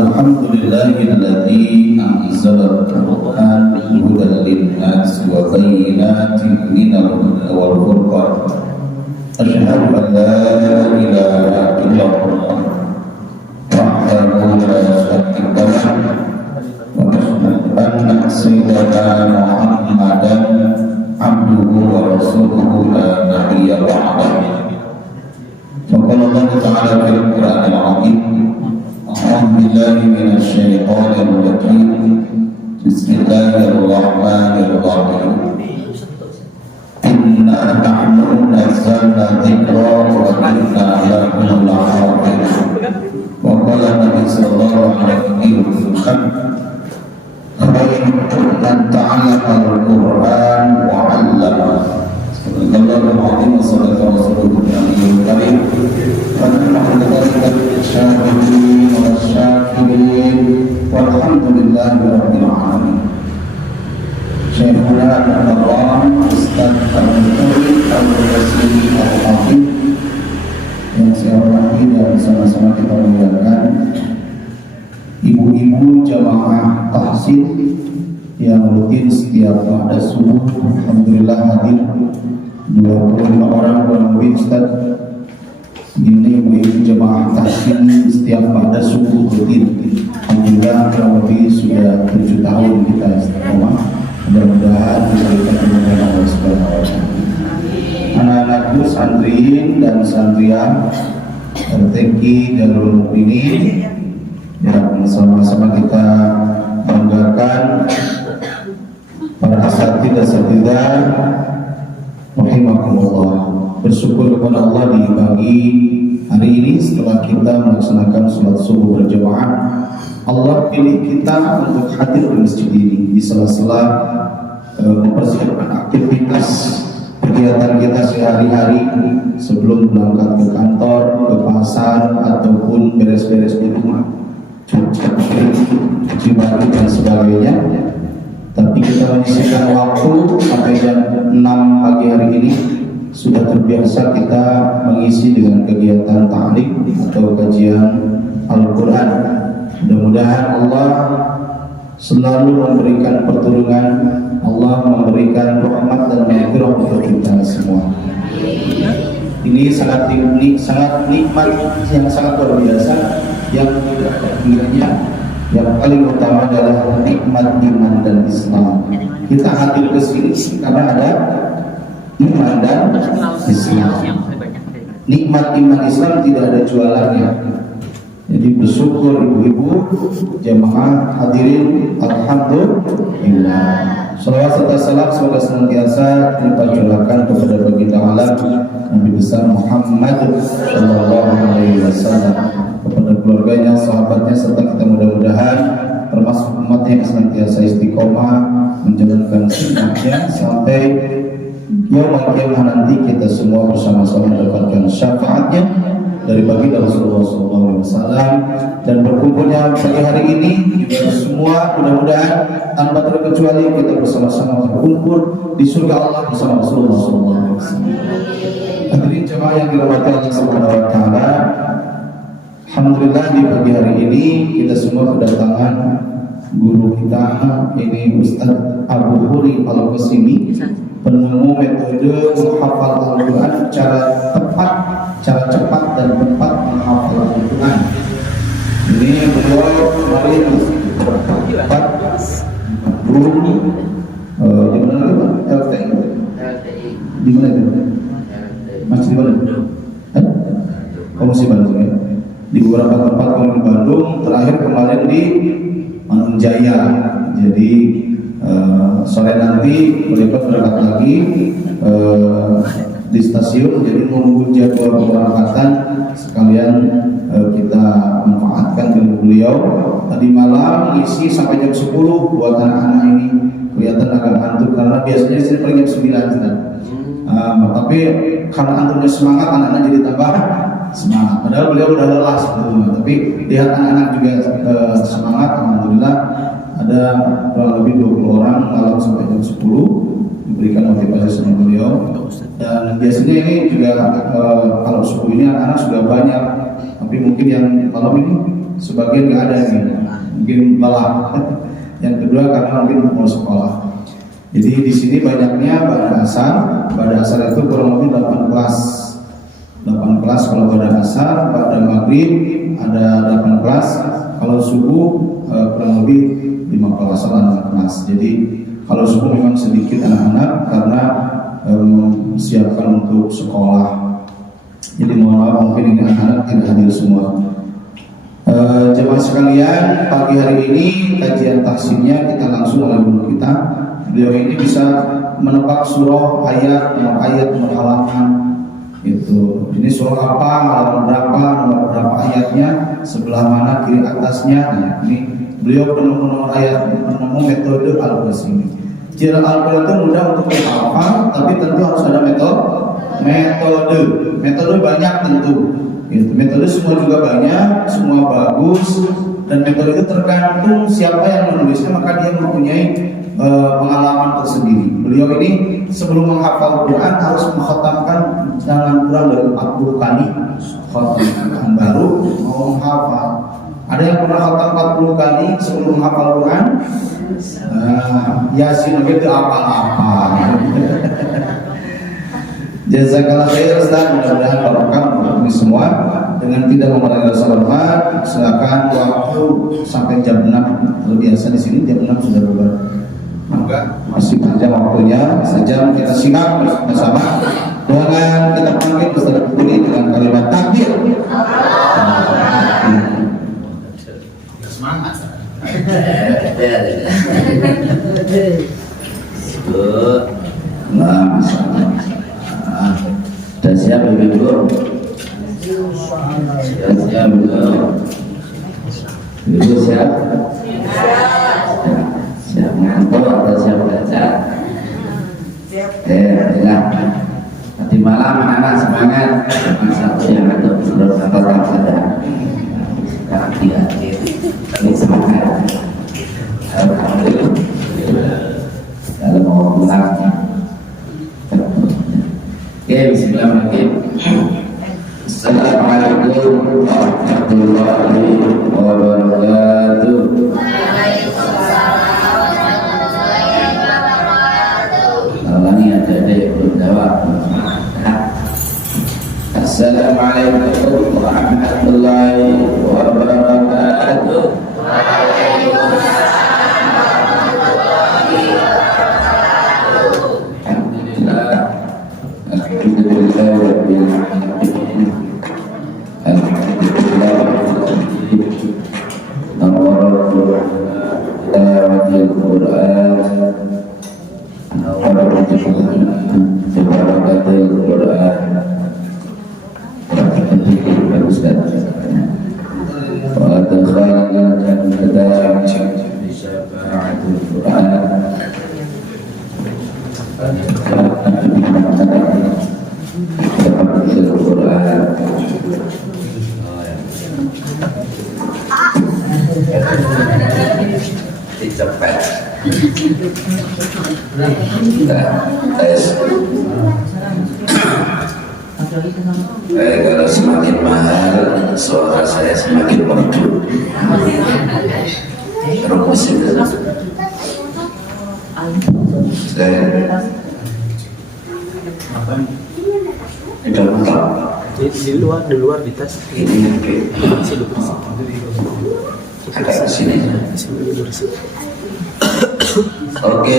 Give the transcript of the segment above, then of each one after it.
Alhamdulillahilladzi anzala al-Qur'an hudan lin-nas wa bayyinatin minal huda wal furqan. Asyhadu an la ilaha illallah wahdahu la syarika lahu wa asyhadu anna sayyidana Muhammadan abduhu wa rasuluhu la nabiyya ba'dahu. Faqala Allah ta'ala fil Qur'anil 'azim. أعوذ بالله من الشيطان الرجيم بسم الله الرحمن الرحيم إنا نحن نزلنا الذكر وإنا له لحافظون وقال النبي صلى الله عليه وسلم خير من تعلم القرآن وعلمه صدق الله العظيم وصدق رسوله الكريم ونحن ذلك الشاهدين والشاكرين والحمد لله رب العالمين. Syekhuna Al-Qur'an Ustaz Al-Mutari Al-Qur'asi Al-Hafid yang saya hormati dan sama-sama kita muliakan ibu-ibu jamaah tahsin yang rutin setiap pada subuh. Alhamdulillah hadir 25 orang kurang lebih Ustaz. Ini ibu-ibu jamaah tahsin setiap pada subuh rutin. Alhamdulillah kurang lebih sudah 7 tahun kita istiqomah. Mudah-mudahan diberikan kemudahan Allah Subhanahu wa Ta'ala. Anak-anakku santriin dan santriah RTQ Darul Mukminin yang sama-sama kita banggakan para asatidzah rahimakumullah. Bersyukur kepada Allah di pagi hari ini setelah kita melaksanakan sholat subuh berjamaah, Allah pilih kita untuk hadir di masjid ini di sela-sela mempersiapkan aktivitas kegiatan kita sehari-hari sebelum berangkat ke kantor, ke pasar ataupun beres-beres di rumah, cuci baju dan sebagainya. Tapi kita menyisihkan waktu sampai jam 6 pagi hari ini sudah terbiasa kita mengisi dengan kegiatan ta'lim atau kajian Al-Quran. Mudah-mudahan Allah selalu memberikan pertolongan, Allah memberikan rahmat dan maghfirah untuk kita semua. Ini sangat unik, sangat nikmat, yang sangat luar biasa, yang tidak terhingga. Yang paling utama adalah nikmat iman dan Islam. Kita hadir ke sini karena ada iman dan Islam. Nikmat iman Islam tidak ada jualannya. Jadi bersyukur ibu-ibu jemaah hadirin, alhamdulillah. Salawat serta salam semoga senantiasa kita curahkan kepada baginda alam Nabi besar Muhammad sallallahu alaihi wasallam, kepada keluarganya, sahabatnya, serta kita mudah-mudahan termasuk umatnya yang senantiasa istiqomah menjalankan sunnahnya sampai yaumul qiyamah nanti kita semua bersama-sama mendapatkan syafaatnya dari baginda Rasulullah SAW. Dan berkumpulnya pagi hari ini juga semua mudah-mudahan tanpa terkecuali kita bersama-sama berkumpul di surga Allah bersama Rasulullah SAW. Hadirin jemaah yang dirahmati Allah Subhanahu wa Ta'ala, alhamdulillah di pagi hari ini kita semua kedatangan guru kita, ini Ustaz Abu Huri Al-Qasimi, penemu metode menghafal Al-Quran secara tepat, cara cepat dan tepat menghafal Al-Quran. Ini beliau kemarin tepat di mana itu? LTI. Di mana itu? Masih di mana? Oh, masih Bandung ya. Di beberapa tempat di Bandung, terakhir kemarin di Manung Jaya. Jadi sore nanti beliau berangkat lagi di stasiun, jadi menunggu jadwal keberangkatan sekalian kita manfaatkan ilmu beliau. Tadi malam isi sampai jam 10 buat anak-anak ini kelihatan agak ngantuk karena biasanya saya paling jam 9 kan. Tapi karena anturnya semangat, anak-anak jadi tambah semangat. Padahal beliau udah lelah sebetulnya, tapi lihat anak-anak juga semangat. Alhamdulillah ada kurang lebih 20 orang malam sampai jam 10 diberikan motivasi sama beliau. Dan biasanya ini juga kalau subuh ini anak-anak sudah banyak Tapi mungkin yang malam ini sebagian nggak ada nih, mungkin malah. Yang kedua karena mungkin mau sekolah. Jadi di sini banyaknya pada asar. Pada asar itu kurang lebih 8 kelas. 8 kelas kalau pada asar, pada maghrib ada 8 kelas. Kalau subuh kurang lebih 5 kelas atau 6 kelas. Jadi kalau subuh memang sedikit anak-anak karena siapkan untuk sekolah. Jadi mohon maaf mungkin ini anak-anak tidak hadir semua. Jemaah sekalian, pagi hari ini kajian tahsinnya kita langsung oleh guru kita. Beliau ini bisa menebak surah, ayat, nomor halaman. Itu. Ini surah apa, halaman berapa, nomor berapa ayatnya, sebelah mana, kiri atasnya. Nah, ini beliau penemu ayat, penemu metode Al-Qasimi. Cara Al-Quran itu mudah untuk dihafal, tapi tentu harus ada metode. Metode banyak tentu. Gitu. Metode semua juga banyak, semua bagus, dan metode itu tergantung siapa yang menulisnya, maka dia mempunyai pengalaman tersendiri. Beliau ini sebelum menghafal Quran harus mengkhatamkan jangan kurang dari 40 kali khatam baru mau menghafal. Ada yang pernah khatam 40 kali sebelum menghafal Quran? Yasin itu apa-apa. Jazakallah khair Ustaz, mudah-mudahan barokah untuk kami semua. Dengan tidak mengurangi rasa hormat, silakan waktu sampai jam 6. Kalau biasa di sini jam 6 sudah bubar. Maka masih panjang waktunya, sejam kita simak bersama. Dengan kita panggil Ustaz Kuli dengan kalimat takbir. Semangat. Nah, dan siap ibu? Siap ibu siap? Siap ngantuk atau siap belajar? Ya. Nanti malam anak semangat. Satu yang untuk belum nonton saja. Sekarang di akhir ini semangat. Alhamdulillah. Kalau mau pulang. Oke, bismillahirrahmanirrahim. Assalamualaikum warahmatullahi wabarakatuh. Kalau ini ada dek berjawab. Assalamualaikum warahmatullahi wabarakatuh. Cepet. Tes. Kalau semakin mahal, suara saya semakin merdu. Rumus itu. Saya. Di luar di tas. Ini agak sini. Oke,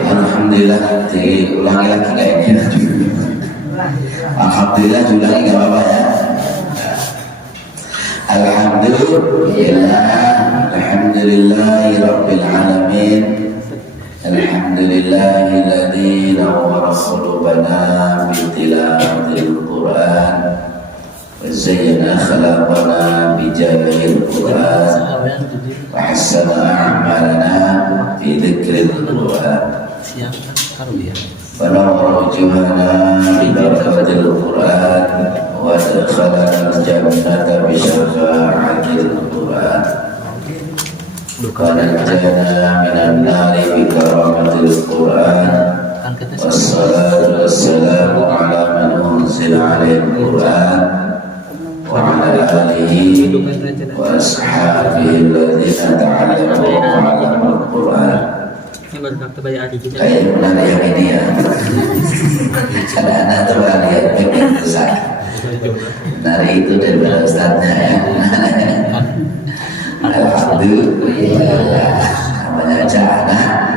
alhamdulillah. Diulangi lagi kayaknya. Alhamdulillah, diulangi nggak apa-apa ya. Alhamdulillahirabbil alamin. Alhamdulillahilladzi nawwara qulubana bi tilawatil Qur'an wa zayyana khalaqana bi jahil Qur'an wa hassana a'malana fi dzikril Qur'an wa nawwara wujuhana bi barakatil Qur'an wa adkhalana al-jannata bi syafa'atil Qur'an ونجنا من النار بكرامة القرآن والصلاة والسلام على من أنزل عليه القرآن وعلى آله وأصحابه الذين تعلموا وعلموا القرآن. Kayak benar yang ini ya. Karena anak itu berani yang pengen besar. Dari itu daripada ustadznya ya. Alhamdulillah. Namanya anak.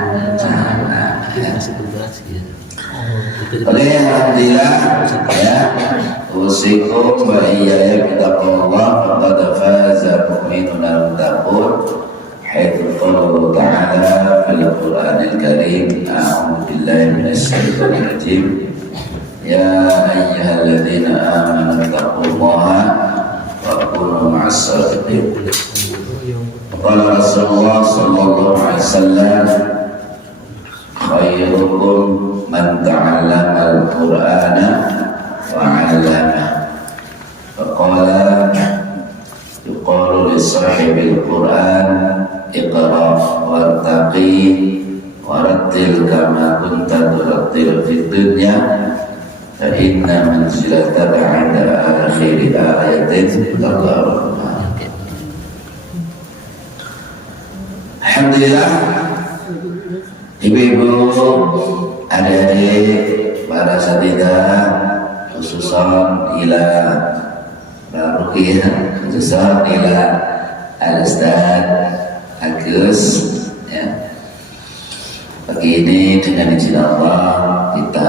Oleh alhamdulillah ya. Usikum wa iyaya bittaqwallah faqad faza mu'minun al-muttaqun. حيث قوله تعالى في القرآن الكريم أعوذ بالله من الشيطان الرجيم يا أيها الذين آمنوا اتقوا الله وكونوا مع الصادقين. قال رسول الله صلى الله عليه وسلم خيركم من تعلم القرآن وعلمه. فقال يقال لصاحب القرآن اقرأ وارتقي ورتل كما كنت ترتل في الدنيا فإن منزلتك عند آخر آية تقرأها. Alhamdulillah, ibu-ibu, adik-adik, para satidah, khususan ila Ruqyah, khususan ila Al-Ustaz Agus ya. Pagi ini dengan izin Allah kita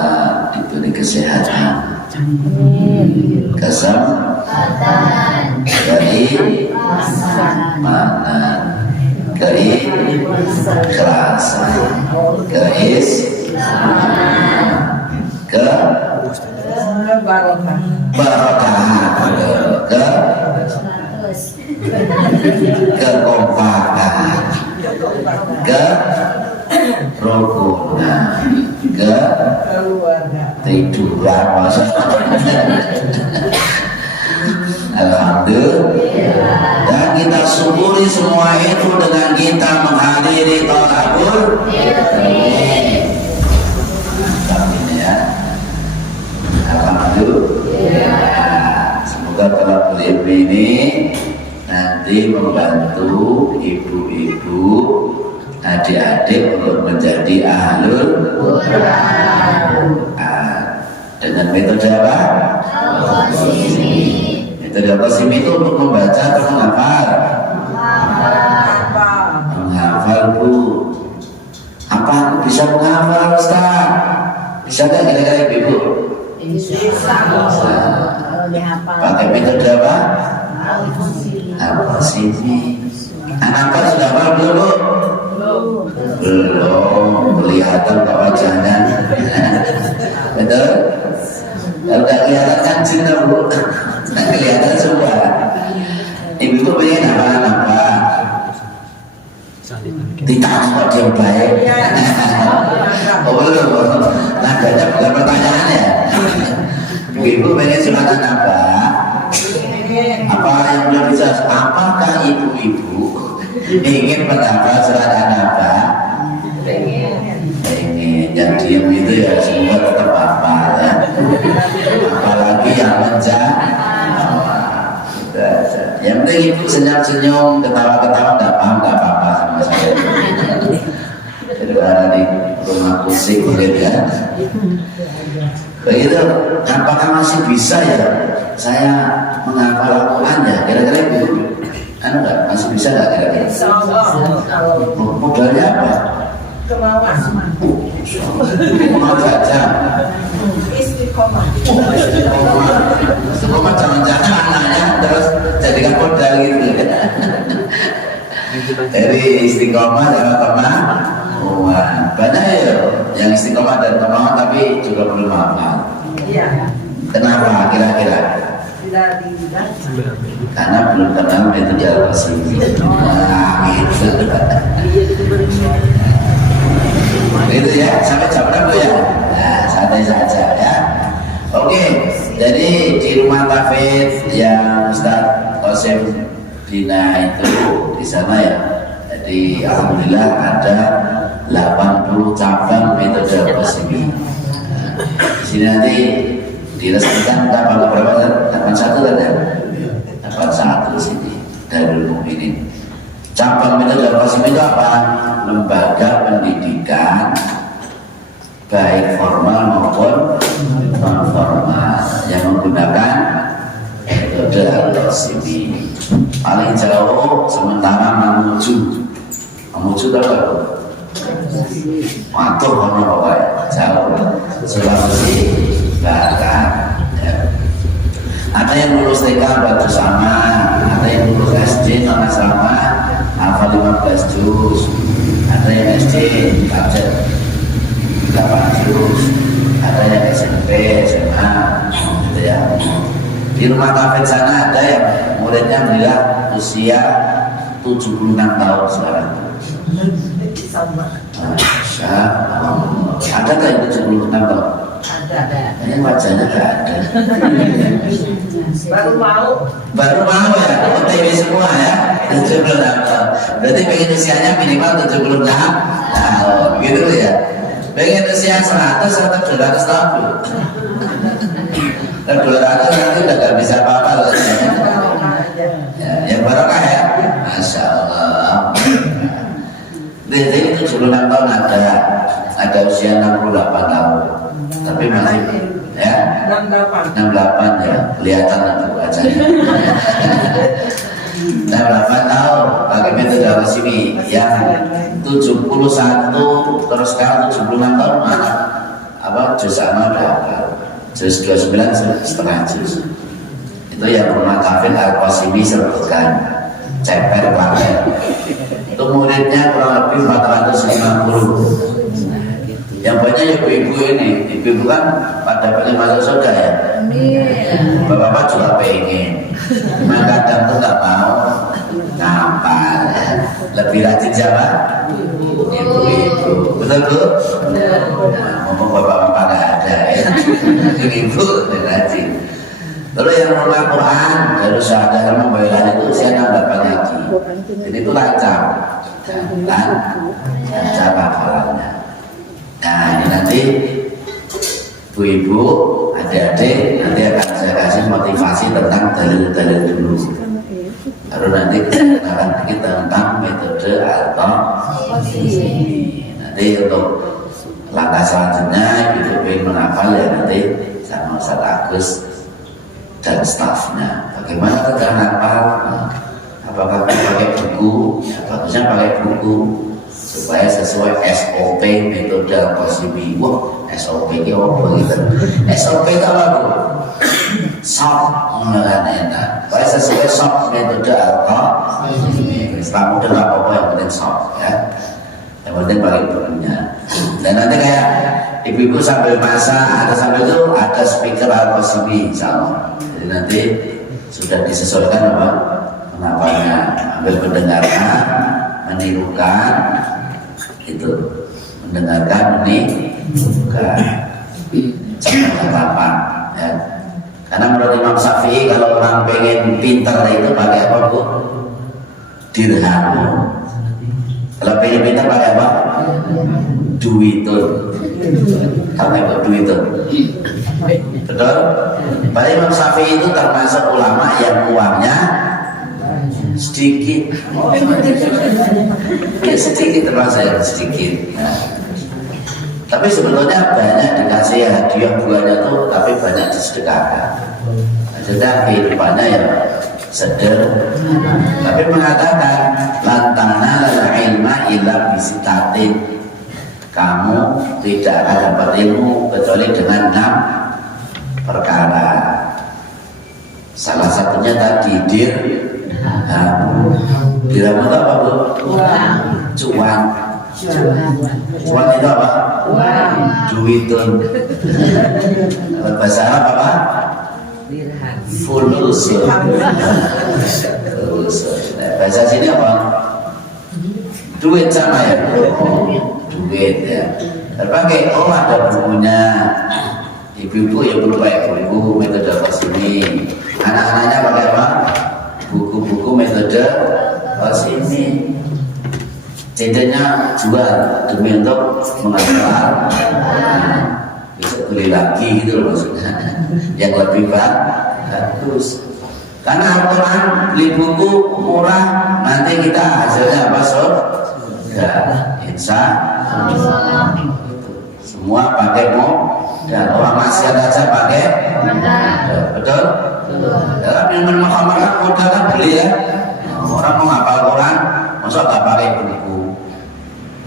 diberi kesehatan, kesempatan, keimanan, keikhlasan, kekompakan, kerukunan, ketiduran Alhamdulillah. Dan kita syukuri semua itu dengan kita menghadiri thalabul ilmi. Amin ya. Alhamdulillah. Semoga thalabul ilmi ini nanti membantu ibu-ibu, adik-adik untuk menjadi ahlul Quran. Dengan metode apa? Metode qasim itu untuk membaca atau menghafal? Menghafal, Bu. Apa aku bisa menghafal, Ustaz? Bisa nggak kira-kira ibu? Bisa. Pakai metode apa? Apa sih ini? Anak sudah hafal belum, Bu? Belum. Kelihatan kok wajahnya. Betul? Kalau nggak kelihatan kan cinta, Bu. Kelihatan semua. Ibu itu pengen apa? Ditanya kok dia baik. Oh belum. Nah, banyak bukan pertanyaan ya. Ibu pengen sunatan apa? Apa yang belum bisa? Apakah ibu-ibu ingin mendapat sunatan apa? Pengen. Yang diam itu ya semua tetap apa ya. Apalagi yang yang penting ibu senyum-senyum, ketawa-ketawa, nggak paham, nggak apa-apa sama saya. Daripada di rumah pusing gitu ya. Begitu, apakah masih bisa ya saya menghafal Al-Quran ya? Kira-kira ibu, enggak, masih bisa nggak kira-kira? Modalnya apa? Kemauan. Mau baca. Istiqomah. Istiqomah jangan-jangan anaknya terus jadikan modal gitu. Dari istiqomah dengan kemauan. Banyak ya yang istiqomah dan kemauan tapi juga belum hafal. Iya. Kenapa kira-kira? Tidak. Karena belum kenal metode al-qasim. Nah, gitu. Gitu ya, sampai jam 6 ya. Nah, santai saja ya. Oke, jadi di rumah Tafid yang Ustaz Qasim Dina itu di sana ya. Jadi alhamdulillah ada 80 cabang metode al-qasim. Di sini nanti diresmikan tanggal berapa? 81 kan ya? cuma satu sini dari Mukminin. Cabang metode Al-Qasim itu apa? Lembaga pendidikan baik formal maupun non formal yang menggunakan metode Al-Qasim. Paling jauh sementara Mamuju itu apa? Matur ono pokoknya jauh Sulawesi Barat ya. Ada yang lulus TK Batu Sama, ada yang lulus SD non asrama hafal 15 juz, ada yang SD kajet 8 juz, ada yang SMP, SMA gitu ya. Di rumah Tafid sana ada yang muridnya bila usia 76 tahun sekarang. Ada tak yang 76 tahun? Ada. Ini wajahnya gak ada. Baru mau ya, OTW semua ya. 76 tahun. Berarti pengen usianya minimal 76 tahun, gitu ya. Pengen usia 100 atau 200 tahun. Dan 200 nanti udah gak bisa apa-apa loh. Ya, yang barokah ya. Masya Allah. Jadi 76 tahun ada usia 68 tahun. Tapi masih ya 68 ya, kelihatan aku wajahnya. 68 tahun pakai metode Al-Qasim yang 71 terus sekarang 76 tahun mana? Apa juz sama udah apa? Juz 29 setengah juz. Itu yang rumah Tafid Al-Qasim sebutkan ceper pakai. Itu muridnya kurang lebih 450. Yang banyak ibu-ibu ini, ibu-ibu kan pada pengen masuk surga ya. Bapak-bapak juga pengen. Memang kadang tuh nggak mau ngapal. Lebih rajin siapa? Ibu-ibu. Betul Bu? Ngomong bapak-bapak nggak ada ya. Ibu rajin. Lalu yang rumah Quran dari Syahadah yang membayar itu usia 68 lagi. Jadi itu lancar hafalannya. Nah ini nanti ibu-ibu, adik-adik nanti akan saya kasih motivasi tentang dalil-dalil dulu. Baru nanti kenalan kita tentang metode Al-Qasim. Nanti untuk langkah selanjutnya ibu ingin menghafal ya nanti sama Ustaz Agus dan stafnya. Bagaimana kita hafal? Apakah pakai buku? Ya, bagusnya pakai buku supaya sesuai SOP metode Al-Qasim. Wah, SOP itu apa gitu? SOP itu apa Bu? SOP mengenai enak. Supaya sesuai SOP metode Al-Qasim. Setelah mudah apa-apa yang penting SOP ya. Yang penting paling bukunya. Dan nanti kayak ibu-ibu sambil masak ada sambil itu ada speaker Al-Qasim insyaallah. Jadi nanti sudah disesuaikan apa? Menapanya ambil mendengarkan, menirukan itu mendengarkan menirukan jangan kapan ya. Karena menurut Imam Syafi'i kalau orang pengen pintar itu pakai apa Bu? Dirham. Kalau pengen pintar pakai apa? Duitun. Pakai duitun. Betul? Pak Imam Syafi'i itu termasuk ulama yang uangnya sedikit. Ya, sedikit termasuk yang sedikit. Nah. Tapi sebetulnya banyak dikasih hadiah buahnya tuh, tapi banyak disedekahkan. Maksudnya kehidupannya yang sederhana. Tapi mengatakan lantana lala ilma illa bisitatin. Kamu tidak akan dapat ilmu kecuali dengan 6 perkara. Salah satunya tadi dirham itu apa Bu? Cuan. Cuan itu apa? Duitun. Bahasa Arab apa? Fulus. Bahasa sini apa? Duit sama ya? Duit ya. Terpakai, oh ada bukunya. Ibu-ibu ya perlu pakai buku metode Al-Qasim. Anak-anaknya pakai apa? Buku-buku metode Al-Qasim. Centenya jual demi untuk menghafal. Bisa beli lagi gitu loh maksudnya. Yang lebih bagus. Karena Al-Quran beli buku murah, nanti kita hasilnya apa sob? Ya, insya Allah. Semua pakai dan orang maksiat aja pakai betul? Dalam ilmu Muhammad kan modal kan beli ya. Orang mau ngapal Quran, masa nggak pakai buku?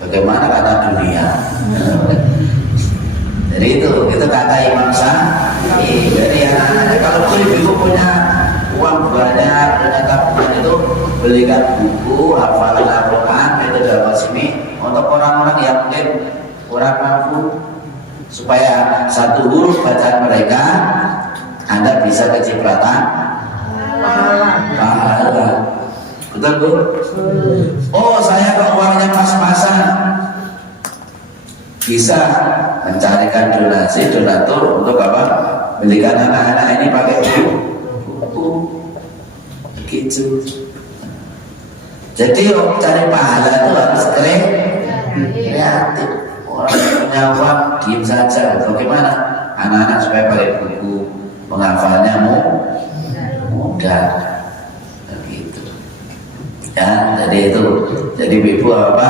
Bagaimana kata dunia? Jadi itu kata Imam Syafi'i. Jadi anak-anak kalau ibu punya uang banyak, punya tabungan itu belikan buku hafalan Al-Quran, metode Al-Qasimi untuk orang-orang yang mungkin kurang mampu, supaya satu huruf bacaan mereka Anda bisa kecipratan pahala. Betul Bu? Oh, saya kalau uangnya pas-pasan bisa mencarikan donasi, donatur untuk apa? Belikan anak-anak ini pakai buku. Begitu. Jadi cari pahala itu harus kreatif. Orang punya uang diem saja. Bagaimana anak-anak supaya pakai buku, menghafalnya mudah. Begitu. Ya, jadi itu. Jadi ibu apa?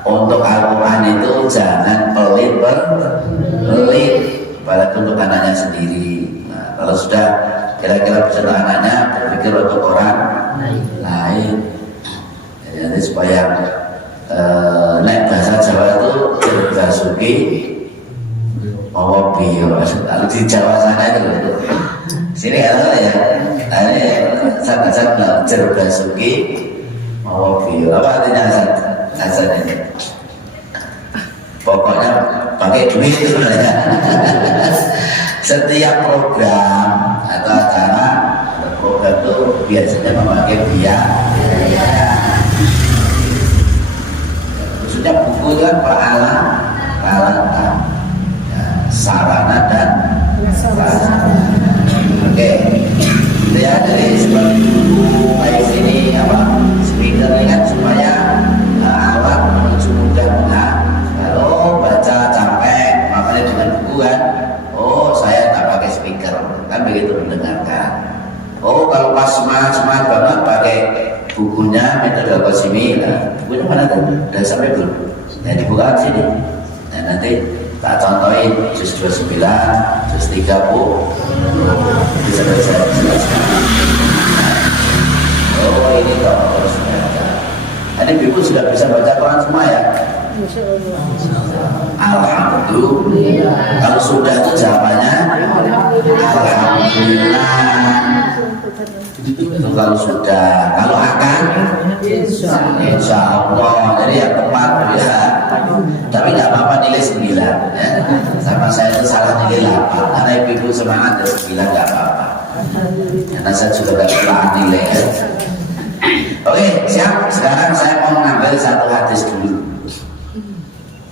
Untuk Al-Quran itu jangan pelit, apalagi untuk anaknya sendiri. Nah, kalau sudah kira-kira bisa anaknya berpikir untuk orang lain. Jadi supaya naik bahasa Jawa itu Jerbasuki Bio. Kalau di Jawa sana itu sini ada ya. Ini sangat Jerbasuki Bio. Apa artinya azan ini? Pokoknya pakai duit itu sebenarnya. Setiap program atau acara program itu biasanya memakai biaya. Khususnya buku itu kan peralatan, ya, sarana dan prasarana. Oke, ya dari seperti buku kayak sini apa speaker ini kan supaya alat menuju mudah. Kalau baca capek, makanya dengan buku kan, oh saya tak pakai speaker, kan begitu mendengarkan. Oh kalau pas semangat banget pakai bukunya metode Al-Qasimi. Nah, bukunya mana tuh? Udah sampai belum? Nah dibuka di sini. Nah nanti tak contohin juz 29, juz 30. Bisa jelaskan. Oh ini toh terus baca. Ini ibu sudah bisa baca Quran semua ya? Alhamdulillah. Kalau sudah itu jawabannya Alhamdulillah. Itu kalau sudah. Kalau akan Insya Allah. Jadi yang tepat ya. Tapi nggak apa-apa nilai 9 ya. Sama saya itu salah nilai 8. Karena ibu semangat ya 9 nggak apa-apa. Karena saya juga nggak pernah nilai ya. Oke, siap. Sekarang saya mau mengambil satu hadis dulu.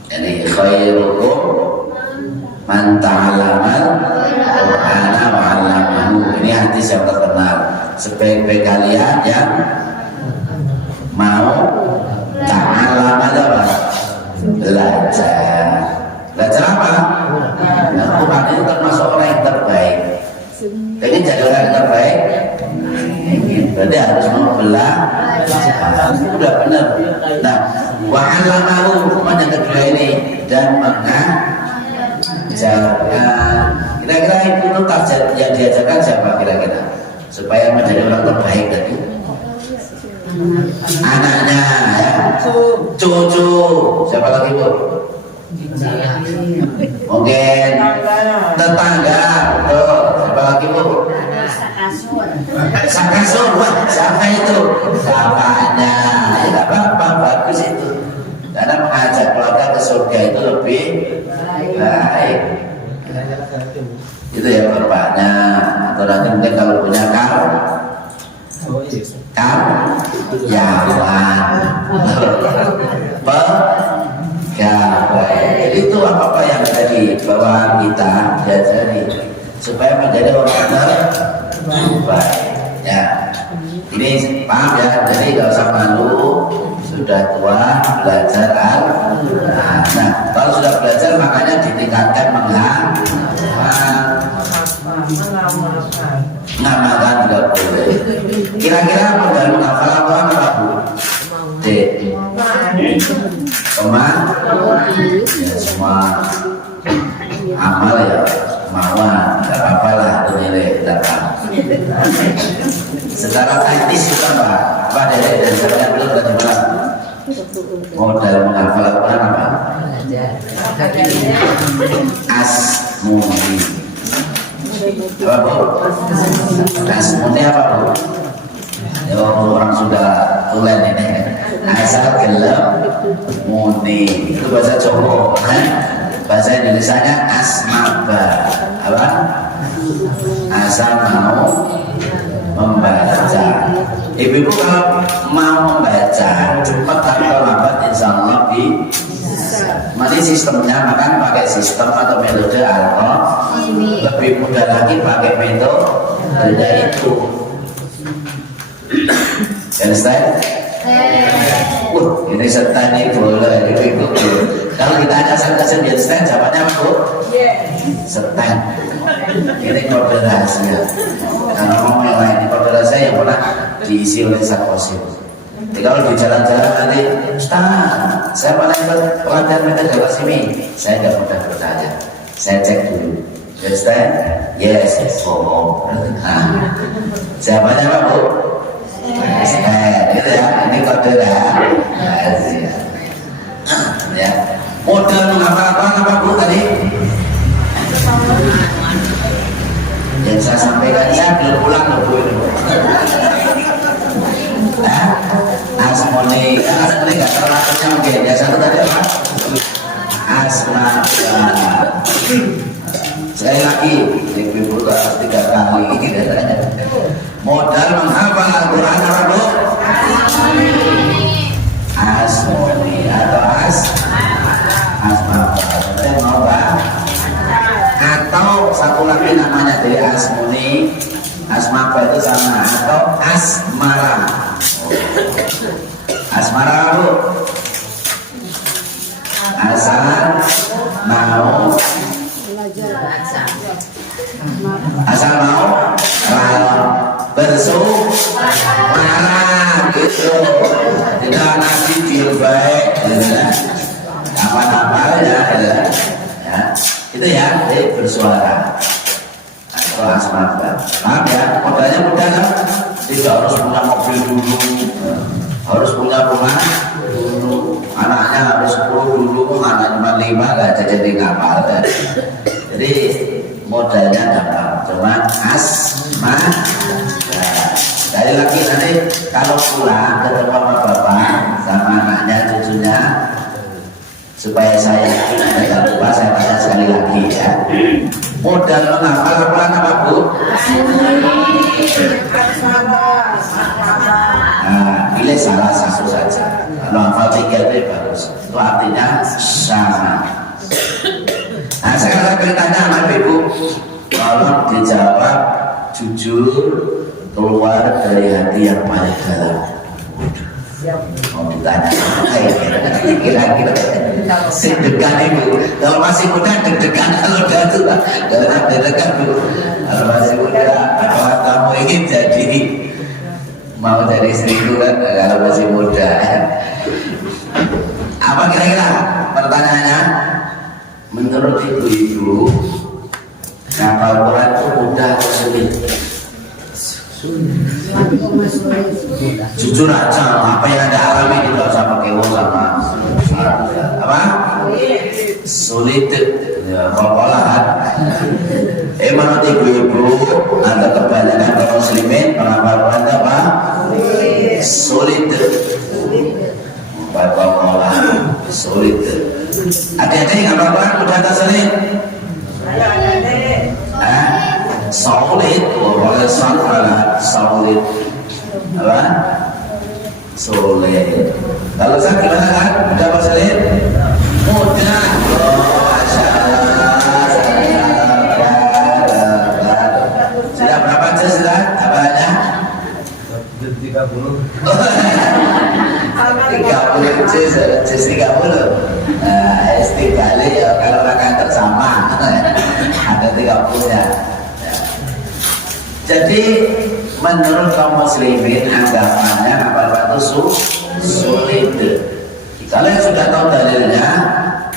Jadi khairukum man ta'allamal Qur'ana wa 'allamahu. Ini hadis yang terkenal. Sebaik-baik kalian yang mau ta'allam apa? Belajar. Belajar apa? Nah, Quran itu termasuk orang yang terbaik. Jadi jadi orang yang terbaik. Berarti harus mau belajar. Udah benar. Nah, wa 'allamahu hukuman yang kedua ini dan mengajarkan. Kira-kira itu target yang diajarkan siapa kira-kira? Supaya menjadi orang terbaik tadi. Anaknya ya. Cucu. Siapa lagi Bu? Mungkin tetangga. Betul. Siapa lagi Bu? Sakasur. Wah, siapa itu? Bapaknya. Ya nggak apa-apa, bagus itu. Karena mengajak keluarga ke surga itu lebih baik. Itu ya bapaknya. Atau nanti mungkin kalau punya pegawai. Itu apa-apa yang ada di bawah kita diajari supaya menjadi orang terbaik. Ya, ini paham ya. Jadi nggak usah malu. Sudah tua belajar Al-Quran. Nah, kalau sudah belajar makanya ditingkatkan mengamalkan juga boleh. Kira-kira modal menghafal Al-Quran apa Bu? D. Ya semua amal ya, kemauan, tidak apa-apa lah itu nilai dapat. Secara teknis itu apa dari saya belum tadi malam modal menghafal Al-Quran apa? Asmuni. Apa Bu? Asmuni apa Bu? Ya orang sudah tulen ini. Asal gelap muni itu bahasa Jawa. Bahasa Indonesianya asmaba. Apa? Asal mau membaca. Ibu-ibu kalau mau membaca cepat atau lambat insya Allah Mari sistemnya makan pakai sistem atau metode alkohol, lebih mudah lagi pakai metode itu. Understand? Ini setan ini boleh ibu. Kalau kita ada satu biar setan, jawabannya apa Bu? Setan. Ini kode rahasia. Kalau mau yang lain kode rahasia yang pernah diisi oleh Sarkozy. Jadi kalau di jalan-jalan nanti, Ustaz, saya pernah ikut pelatihan metode Wasimi. Saya nggak mudah percaya. Saya cek dulu. Understand? Yes, bohong. Jawabannya apa Bu? Gitu ya, ini kode rahasia. Ya, modal menghafal apa Bu tadi? Yang saya sampaikan saya belum pulang loh Bu. Asmoni nggak terlakunya mungkin ya satu tadi apa? Asma. Sekali lagi, ibu harus 3 kali. Modal menghafal Al-Quran apa Bu? Asmoni atau asma. Mau Pak? Atau satu lagi namanya dari asmoni, asma itu sama atau asmara. Asmara Bu? Asal mau bersuara gitu, tidak nanti feel baik, apa-apa ya, itu ya, bersuara atau asmara. Maaf ya, modalnya mudah kan? Tidak harus punya mobil dulu, harus punya rumah dulu, anaknya harus 10 dulu, anak cuma 5 nggak jadi ngapal. Jadi modalnya gampang, cuma asma. Sekali lagi nanti kalau pulang ketemu sama bapak sama anaknya cucunya, supaya saya tidak lupa, saya tanya sekali lagi ya. Modal menghafal Al-Quran apa Bu? Pilih salah satu saja. Kalau hafal 3 itu bagus. Itu artinya sama. Nah sekarang saya tanya sama Ibu, tolong dijawab jujur, keluar dari hati yang paling dalam. Mau ditanya kira-kira deg-degan Ibu. Kalau masih muda deg-degan, kalau udah tua jangan deg-degan Bu. Kalau masih muda, apakah kamu ingin jadi mau dari seribu kan kalau masih muda? Apa kira-kira pertanyaannya? Menurut ibu-ibu, hafal Quran itu mudah atau sulit? Jujur aja, apa yang Anda alami tidak usah pakai uang sama apa? Sulit ya, pokoknya menurut ibu-ibu Anda kebanyakan kaum muslimin menghafal Quran apa? Sulit. Pokoknya sulit. Adik-adik hafal Quran mudah atau sulit? Sulit, boleh sulit, apa? Sulit. Kalau saya gimana kan? Mudah apa sulit? Mudah. Masya Allah. Sudah berapa juz sudah? Apanya? 30. 30 juz 30. Istiqali ya kalau kantor sama ada 30 ya. Jadi menurut kaum muslimin anggapannya apa itu sulit. Kalau yang sudah tahu dalilnya,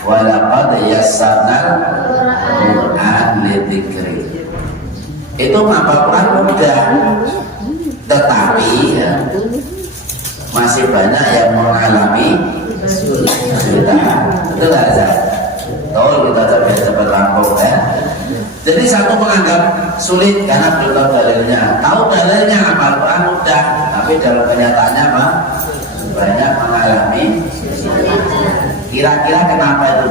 walaqad yassarnal Qur'an lidzikri. Itu mapal Quran mudah, tetapi ya, masih banyak yang mengalami kesulitan. Betul nggak Zat? Tahu kita cepat rampung ya. Jadi satu menganggap sulit karena belum tahu dalilnya. Tahu dalilnya hafal Quran mudah, tapi dalam kenyataannya apa? Banyak mengalami. Kira-kira kenapa itu?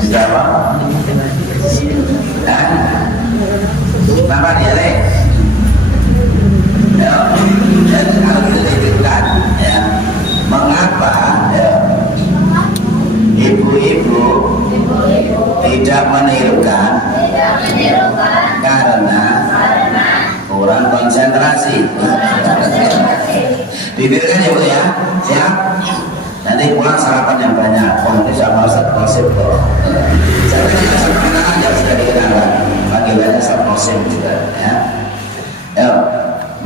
Dijawab. Dan kenapa dia leh? Ya, dan kalau kita titikkan, ya, mengapa ya, ibu-ibu tidak menirukan karena kurang konsentrasi. Bibirkan ya Bu ya, siap. Nanti pulang sarapan yang banyak. Oh ini sama Ustaz Qasim kok. Saya tidak sebenarnya aja sudah dikenal. Panggilannya Ustaz Qasim juga. Ya. Ya.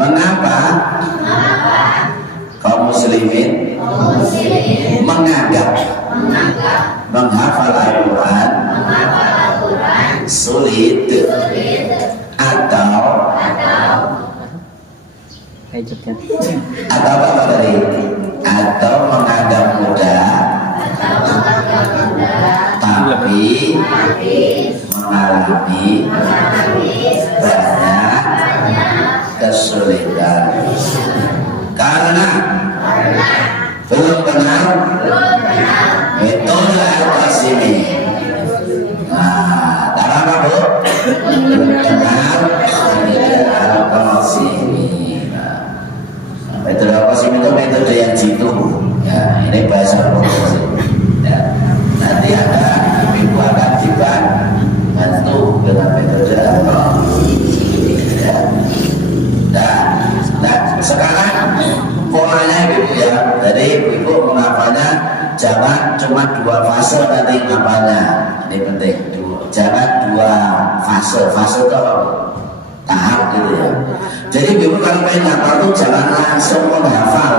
Mengapa kaum muslimin menganggap menghafal Al-Quran sulit atau apa tadi? Atau menganggap mudah tapi mengalami banyak kesulitan karena belum kenal metode Al-Qasimi. Nah, karena apa Bu? Belum kenal metode Al-Qasimi. Metode Al-Qasimi itu metode yang jitu. Ya, ini bahasa Al-Qasimi. Ya, nanti ada ibu akan dibantu dengan metode Al-Qasimi. Ya. Nah, sekarang polanya ibu ya. Jadi ibu menghafalnya jangan cuma 2 fase nanti ngapalnya. Ini penting. Jangan 2 fase. Fase itu apa? Tahap gitu ya. Jadi ibu kalau pengen ngapal itu jangan langsung menghafal.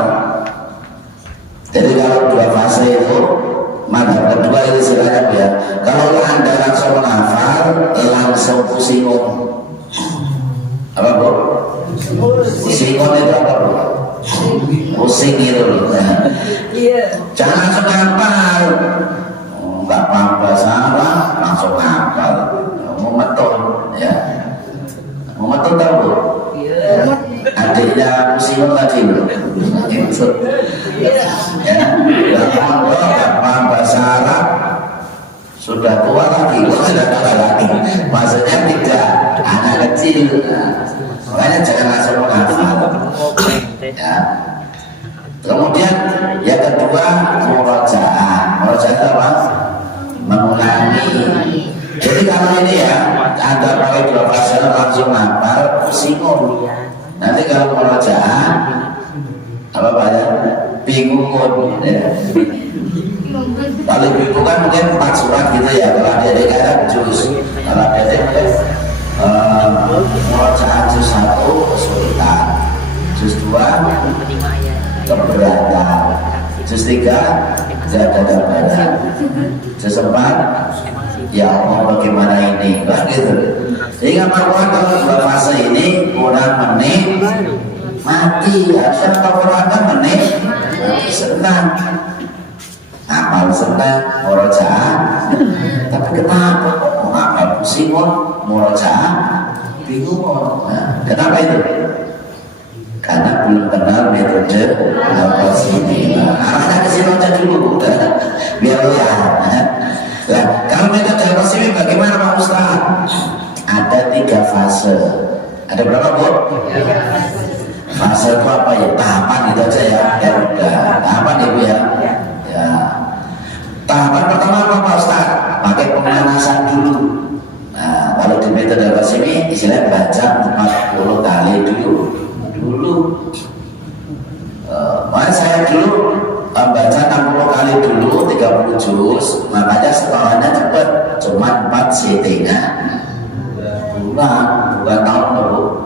Jadi kalau 2 fase itu maka kedua ini silakan ya. Kalau Anda langsung menghafal langsung pusingun. Apa Bu? Pusingun itu apa Bu? Pusing gitu loh. Jangan langsung hafal. Enggak apa-apa salah langsung hafal. Mau metul ya. Mau metul tahu Bu? Adiknya Pusingun tadi loh. Itu. Ya. Enggak paham bahasa Arab. Sudah tua lagi, sudah tua lagi. Maksudnya tidak anak kecil. Makanya jangan langsung menghafal. Ya. Kemudian yang kedua murojaah. Murojaah itu apa? Mengulangi. Jadi kalau ini ya Anda pakai 2 fase langsung hafal pusingun. Nanti kalau murojaah apa Pak ya? Bingungun. Ya. Kalau ibu kan mungkin 4 surat gitu ya. Kalau ada kan juz. Kalau ada murojaah juz 1 kesulitan, juz 2 keberatan, juz 3 jadah-jadah, juz 4 ya Allah bagaimana ini gitu. Sehingga Al-Quran kalau 2 fase ini kurang menit mati. Harusnya Al-Quran menit senang hafal senang murojaah, tapi kenapa kok hafal pusingun murojaah bingung? Nah, kenapa itu? Karena belum kenal metode Al-Qasimi. Arahnya ke sini aja dulu, biar ya. Nah, kalau metode Al-Qasimi bagaimana Pak Ustaz? Ada 3 fase. Ada berapa Bu? Fase itu apa ya? Tahapan itu aja ya. Ya udah. Tahapan Ibu ya. Ya. Tahapan pertama apa Pak Ustaz? Pakai pemanasan dulu. Nah, kalau di metode Al-Qasimi istilahnya baca 40 kali dulu. Makanya saya dulu baca 60 kali dulu 30 juz, makanya setelahnya cepat, cuma 4 settingan. bukan tahun dulu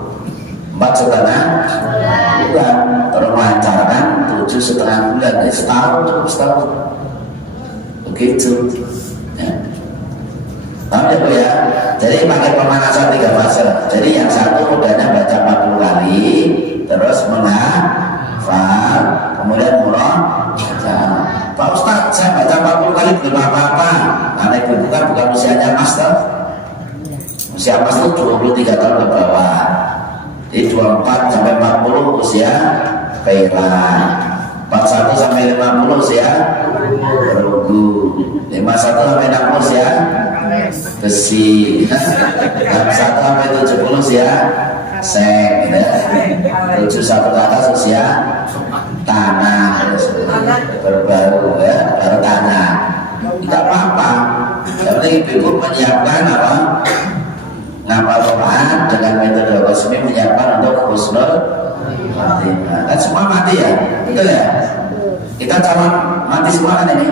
4,5 bulan, terus melancarkan 7,5 bulan, setahun cukup setahun, begitu. Ya. Paham ya Bu ya? Jadi pakai pemanasan 3 fase. Jadi yang satu mudahnya baca 40 kali, terus menghafal, kemudian baca. Pak Ustadz, saya baca 40 kali belum apa-apa. Karena ibu bukan usianya master. Usia master 23 tahun ke bawah. Jadi 24 sampai 40 usia pera, 41 sampai 50 usia perunggu, 51 sampai 60 usia besi, 61 sampai 70 usia seng, 71 ke atas usia tanah, baru ya, baru tanah. Tidak apa-apa, yang penting ibu menyiapkan apa? Ngapal Quran dengan metode Qasmi menyiapkan untuk husnul khatimah. Kan semua mati ya, betul ya? Kita calon mati semua kan ini?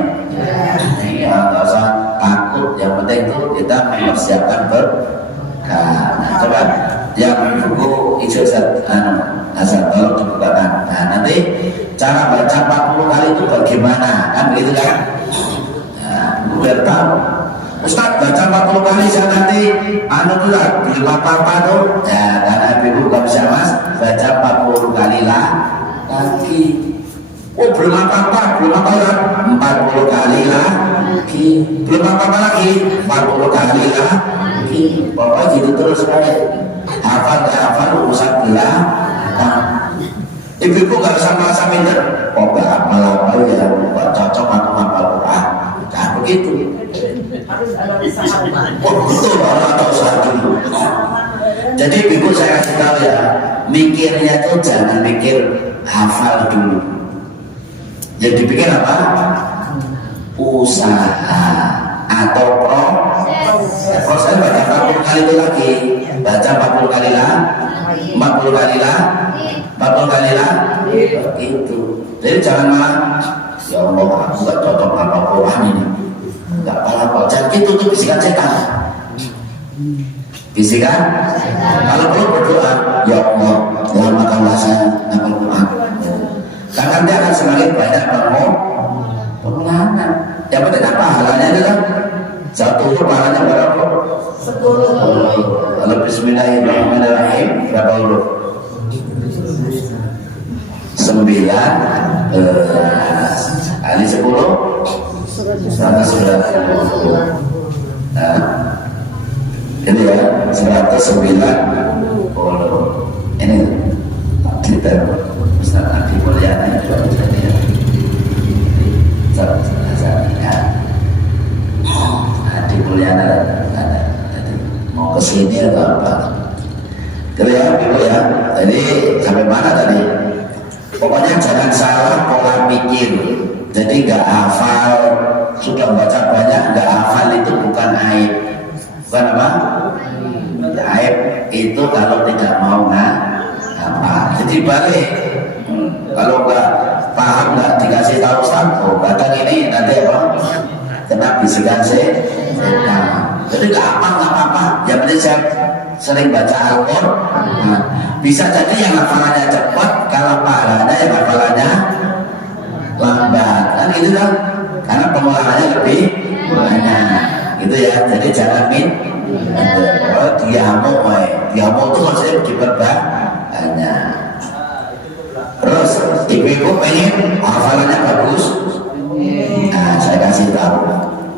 Iya, nggak usah takut. Yang penting itu kita mempersiapkan berkah. Nah, coba yang buku hijau asal tolong dibukakan. Nah, nanti cara baca 40 kali itu bagaimana? Kan begitu kan? Nah, biar tahu. Ustaz baca 40 kali saya nanti tuh lah belum apa-apa tuh ya, karena ibu gak bisa mas baca 40 kali lagi. Oh belum apa-apa 40 kali lagi, belum apa-apa lagi 40 kali lagi. Pokoknya gitu terus kayak hafal gak hafal urusan belakang. Ibu gak bisa merasa minder, oh gak hafal-hafal ya gak cocok aku hafal Quran. Nah begitu. Harus ada usaha. Betul, atau usaha dulu. Jadi ibu saya kasih tahu ya, mikirnya tuh jangan mikir hafal dulu. Yang dipikir apa? Usaha atau proses baca 40 kali itu lagi, baca 40 kali lah, 40 kali lah, 40 kali lah, begitu. Jadi jangan malah, ya Allah aku gak cocok apa Quran ini. Enggak apa-apa, jangan gitu tuh bisikan setan. Bisikan? Kalau perlu berdoa, ya Allah, selamatkanlah saya hafal Quran. Karena dia akan semakin banyak pengulangan. Yang penting apa pahalanya itu kan? Satu itu pahalanya berapa? 10. Kalau Bismillahirrahmanirrahim berapa huruf? 9 kali 10 190. Nah, ini ya 190. Ini kita Ustaz Adi Mulyana juga jadi ya. Adi Mulyana mau kesini atau apa? Jadi ya, Ibu ya. Jadi sampai mana tadi? Pokoknya jangan salah pola pikir. Jadi nggak hafal, sudah baca banyak nggak hafal itu bukan aib. Bukan apa? Aib itu kalau tidak mau apa. Jadi balik. Kalau nggak paham nggak dikasih tahu satu, kadang ini nanti apa? Kena bisikan setan. Jadi nggak apa-apa. Yang penting saya sering baca Al-Quran. Bisa jadi yang hafalannya cepat, kalau pahalanya yang hafalannya lambat. Kan gitu kan? Karena pengulangannya lebih banyak. Gitu ya. Jadi jangan oh diamuk itu maksudnya diperbanyak. Terus ibu-ibu pengen hafalannya bagus. Nah, saya kasih tahu.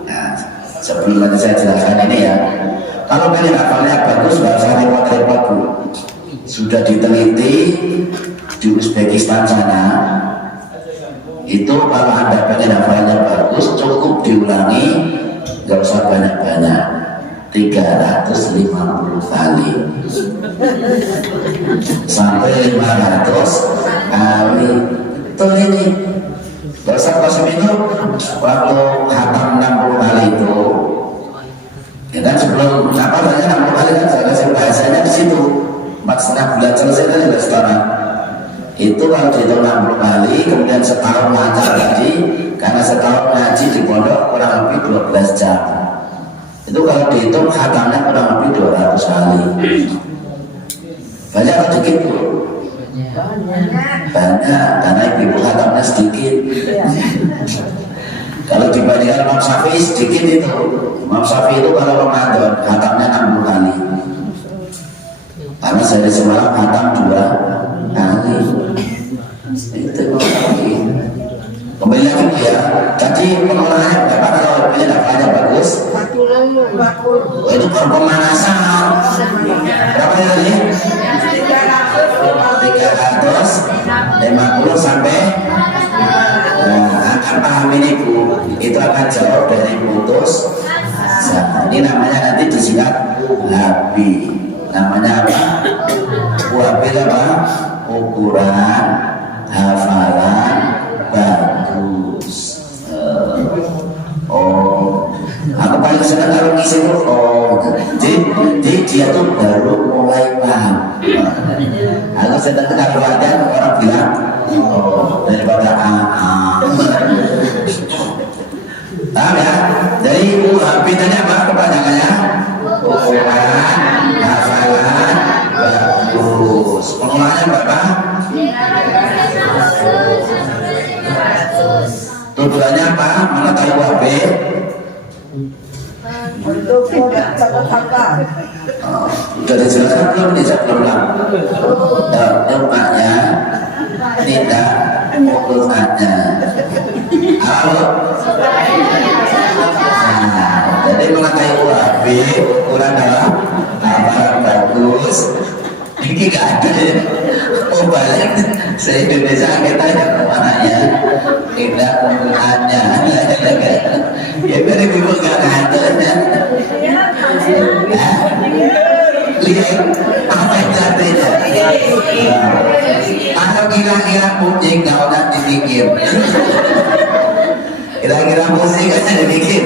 Nah, sebelum nanti saya jelaskan ini ya. Kalau pengen hafalnya bagus, nggak usah repot-repot Bu. Sudah diteliti di Uzbekistan sana. Itu kalau Anda pengen hafalnya bagus, cukup diulangi, nggak usah banyak-banyak. 350 kali sampai 500 kali. Betul ini. Bahasa Qasim itu waktu hatam 60 kali itu, ya kan sebelum apa saja 60 kali kan saya kasih bahasanya di situ. 4,5 bulan selesai kan juga sekarang. Itu kalau dihitung 60 kali, kemudian setahun lancar lagi, karena setahun ngaji di pondok kurang lebih 12 jam. Itu kalau dihitung khatamnya kurang lebih 200 kali. Banyak atau dikit Bu? Banyak, karena ibu khatamnya sedikit. Kalau dibandingkan Imam Syafi'i sedikit itu. Imam Syafi'i itu kalau Ramadan khatamnya 60 kali. Karena saya di semalam khatam 2 kali. Itu kembali lagi Bu ya. Tadi pengolahannya berapa kalau penyadapannya bagus? Itu pemanasan. Berapa tadi? 350 sampai akan paham ini Bu, itu akan jauh dari putus. Nah, ini namanya nanti disingkat UHB. Namanya apa? UHB itu apa? Ukuran hafalan bagus. Aku paling senang kalau ngisi itu jadi dia tuh baru mulai paham. Aku sedang kalau ada orang bilang daripada paham ya? Jadi UHB tadi apa kepanjangannya? Ukuran hafalan bagus. Pengolahannya berapa? Tujuannya apa? Mengetahui UHB. Untuk tidak catatan. Sudah dijelaskan belum? Tidak belum. Rupanya tidak urutannya. Halo. Jadi mengetahui UHB ukuran dalam hafalan bagus. Ini nggak ada ya. Oh balik se-Indonesia kita yang kemana ya? Tidak urutannya. Ya dari ibu nggak ada ya. Lihat apa yang artinya? Atau kira-kira kucing kau nanti dipikir. Kira-kira musik aja dipikir.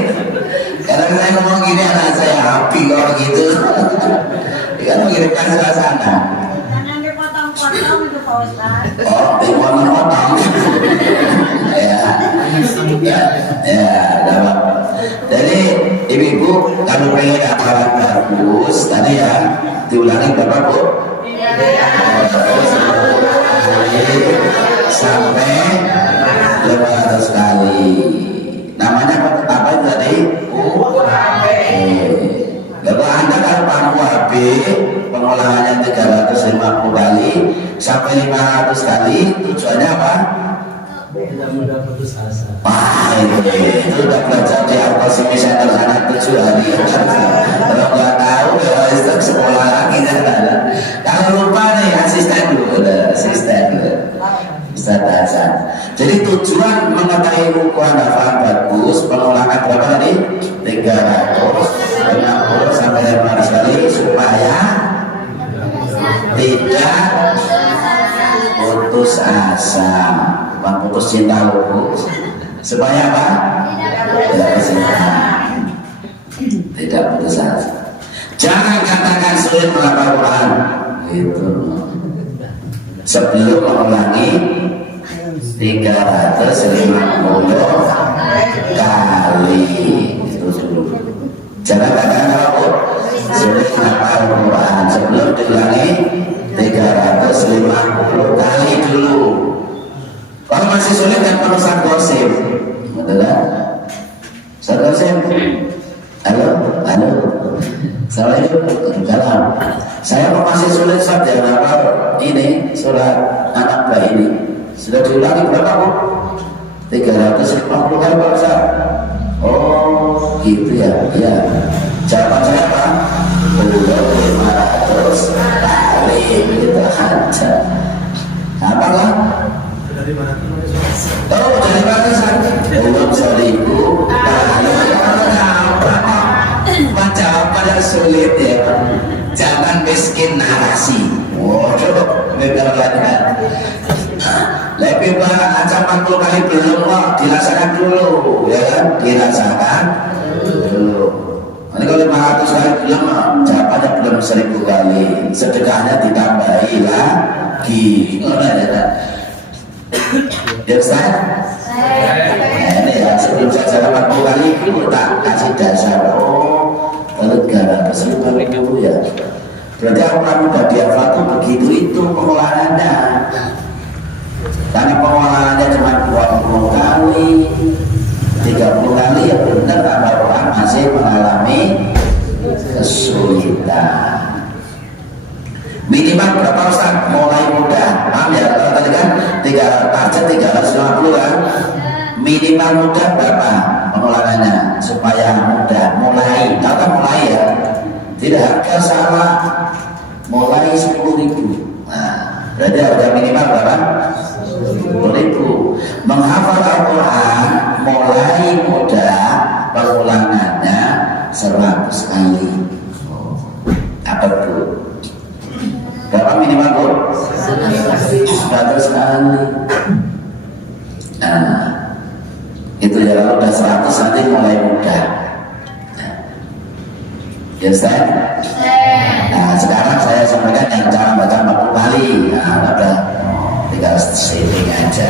Karena saya ngomong gini anak saya api kalau gitu. Kan mengirimkan suasana. Jangan dipotong-potong itu Pak Ustaz. Oh, dipotong-potong. Ya, dapat. Jadi ibu-ibu kalau pengen hafalan bagus tadi ya diulangi berapa Bu? Sampai 500 kali. Namanya apa itu tadi? Lalu Anda kalau paham UHB pengolahannya 350 kali sampai 500 kali tujuannya apa? Tidak mudah putus asa. Wah itu udah belajar di Al-Qasimi Center sana 7 hari. Kalau nggak tahu ya itu sekolah lagi kan. Kalau lupa nih asisten dulu, asisten dulu. Ustaz Hasan. Jadi tujuan mengetahui ukuran hafalan bagus pengolahan berapa tadi? 350 sampai 500 kali supaya tidak putus asa. Bukan putus cinta Bu. Supaya apa? Tidak putus cinta. Tidak putus asa. Jangan katakan sulit menghafal Quran. Itu. Sebelum mengulangi 350 kali itu dulu. Jangan katakan apa sulit menghafal Quran. Sebelum diulangi 350 kali dulu. Kalau masih sulit kan perlu gosip, betul kan? Gosip. Halo. Assalamualaikum. Saya kok masih sulit saja apa ini surat anak bayi ini sudah diulangi berapa Bu? 350 kali Pak Ustaz. Oh gitu ya. Ya. Jawaban saya apa? 500 kali gitu aja. Apa lah? Dari mana? Oh dari mana saja? Belum 1000. Jawaban yang sulit ya. Jangan miskin narasi. Waduh, benar banget. Lebih banyak ancaman 40 kali belum kok, dirasakan dulu, ya kan? Dirasakan dulu. Nanti kalau 500 kali belum, jawabannya belum 1000 kali. Sedekahnya ditambahi lagi. Ya Ustaz? Ini ya, sebelum saya jawab 40 kali itu tak kasih dasar. Oh, kalau 350 ya. Berarti Al-Quran mudah dihafal itu begitu itu pengolahannya. Karena pengolahannya cuma 20 kali, 30 kali ya benar Al-Quran masih mengalami kesulitan. Minimal berapa Ustaz? Mulai mudah. Paham ya? Kalau tadi kan 350 kan? Minimal mudah berapa pengolahannya supaya mudah? Mulai, kata mulai ya. Tidak harga sama. Mulai 10.000. Nah, berarti harga minimal berapa? 10.000. Menghafal Al-Quran mulai mudah, pengulangannya 100 kali. Apa itu? Berapa minimal Bu? 100 kali. Nah, itu ya kalau udah 100 nanti mulai mudah. Ya Ustaz? Nah, sekarang saya sampaikan yang cara baca 40 kali. Nah, udah tinggal setting aja.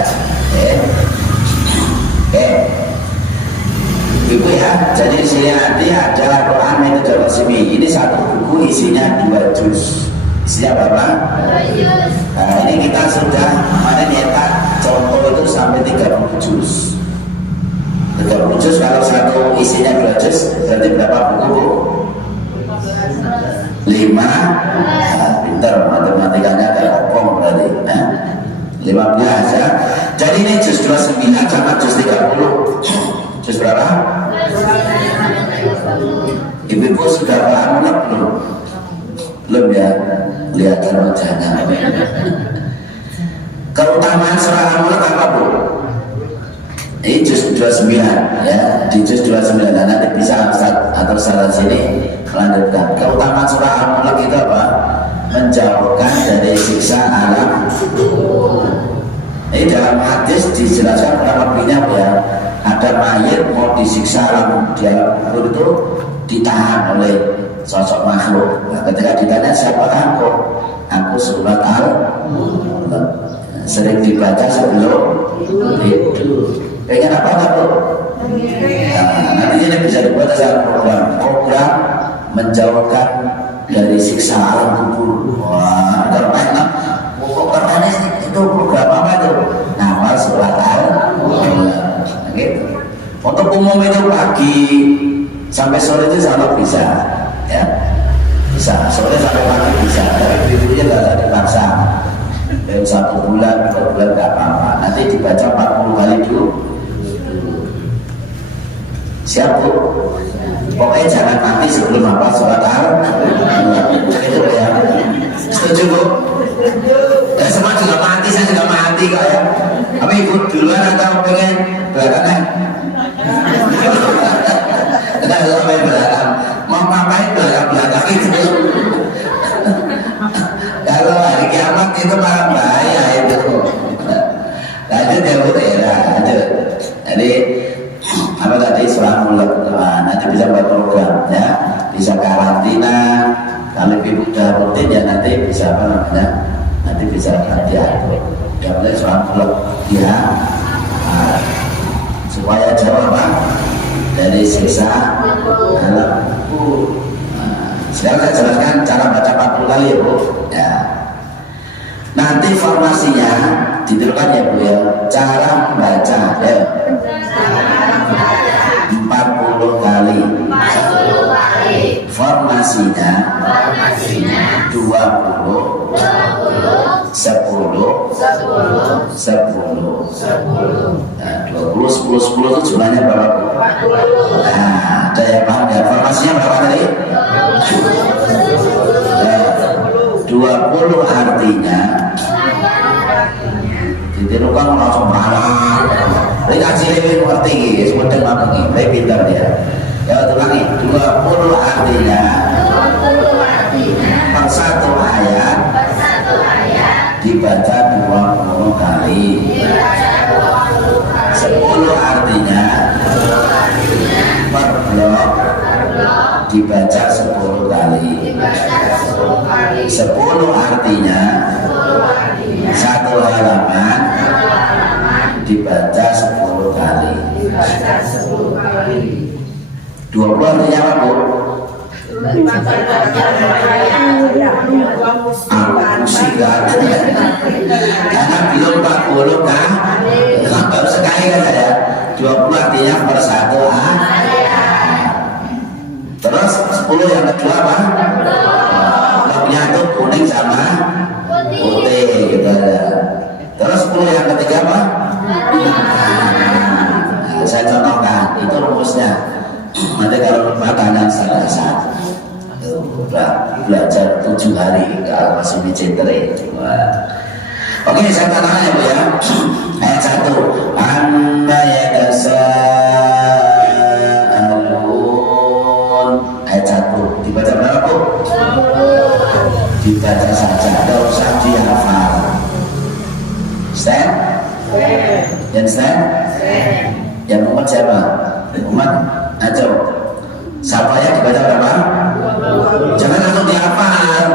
Oke. Ibu ya, jadi di sini nanti ada Al-Quran Metode Rasmi. Ini satu buku isinya 2 juz. Isinya berapa? 2 juz. Nah, ini kita sudah kemarin nyetak contoh itu sampai 30 juz. 30 juz kalau satu isinya 2 juz berarti berapa buku? 5. Nah, pintar matematikanya ada kopong berarti. Nah, 15 ya. Jadi ini juz 29 sama juz 30. Juz berapa? Ibu-ibu sudah paham belum? Belum ya? Lihatkan wajahnya. Keutamaan surah Al-Mulk apa Bu? Ini juz 29 ya. Di juz 29 nanti bisa atau salah sini melanjutkan. Keutamaan surah Al-Mulk itu apa? Menjauhkan dari siksa alam. Ini dalam hadis dijelaskan berapa lebihnya ya. Ada mayat mau disiksa alam di alam kubur itu ditahan oleh sosok makhluk. Nah, ketika ditanya siapa aku? Aku surat Al-Mulk. Sering dibaca sebelum tidur. Pengen apa enggak Bu? Nah, nanti ini bisa dibuat asal program menjauhkan dari siksa alam kubur. Wah, enak. Pokoknya itu program apa itu? Nama surat Al-Mulk. Gitu. Untuk umum itu pagi sampai sore itu sangat bisa, ya bisa sore sampai pagi bisa. Tapi videonya nggak ada dipaksa. Dari 1 bulan, 2 bulan nggak apa-apa. Nanti dibaca 40 kali dulu. Siap Bu? Pokoknya jangan mati sebelum apa surat Al-Mulk. Itu ya. Setuju Bu? Ya semua juga mati, saya juga mati kok ya. Apa Ibu duluan atau pengen belakangan? Kita sampai belakang. Mau ngapain belakang itu? Kalau hari kiamat itu malah bahaya itu. Lanjut ya Bu ya, lanjut. Jadi apa tadi surah Al-Mulk? Nah, nanti bisa buat program ya, bisa karantina. Kalau ibu udah rutin ya nanti bisa apa namanya? Nanti bisa diatur. Udah mulai surah Al-Mulk ya. Nah, supaya jauh apa? Dari siksa alam kubur. Sekarang saya jelaskan cara baca 40 kali ya Bu ya. Nanti formasinya ditirukan ya Bu ya. Cara membaca ya 40 kali. Formasinya 20 10 Nah, 20 10 10 itu jumlahnya berapa Bu? Nah, ada yang paham ya? Formasinya berapa tadi? 20 artinya ditirukan langsung marah. Ini kasih lebih ngerti, semuanya mampu lebih pintar dia. Ya ulangi, 20 artinya per satu ayat dibaca 20 kali. 10 artinya per blok dibaca 10 kali. 10 artinya satu halaman dibaca 10 kali. 20 artinya apa Bu? Musikan. Karena belum 40 kan? Baru sekali kan saya. 20 artinya per satu Terus 10 yang kedua apa? Lognya itu kuning sama putih gitu ada. Terus 10 yang ketiga apa? Saya contohkan, itu rumusnya. Nanti kalau lupa kanan salah satu. Belajar 7 hari kalau masih dicintai. Oke, saya tanya Bu ya. Ayat 1. Amma yatasaalun. Ayat 1. Dibaca berapa Bu? Dibaca saja, tidak usah dihafal. Stand? Yang stand? Yang umat siapa? Umat aja. Sapanya dibaca berapa? Jangan langsung dihafal.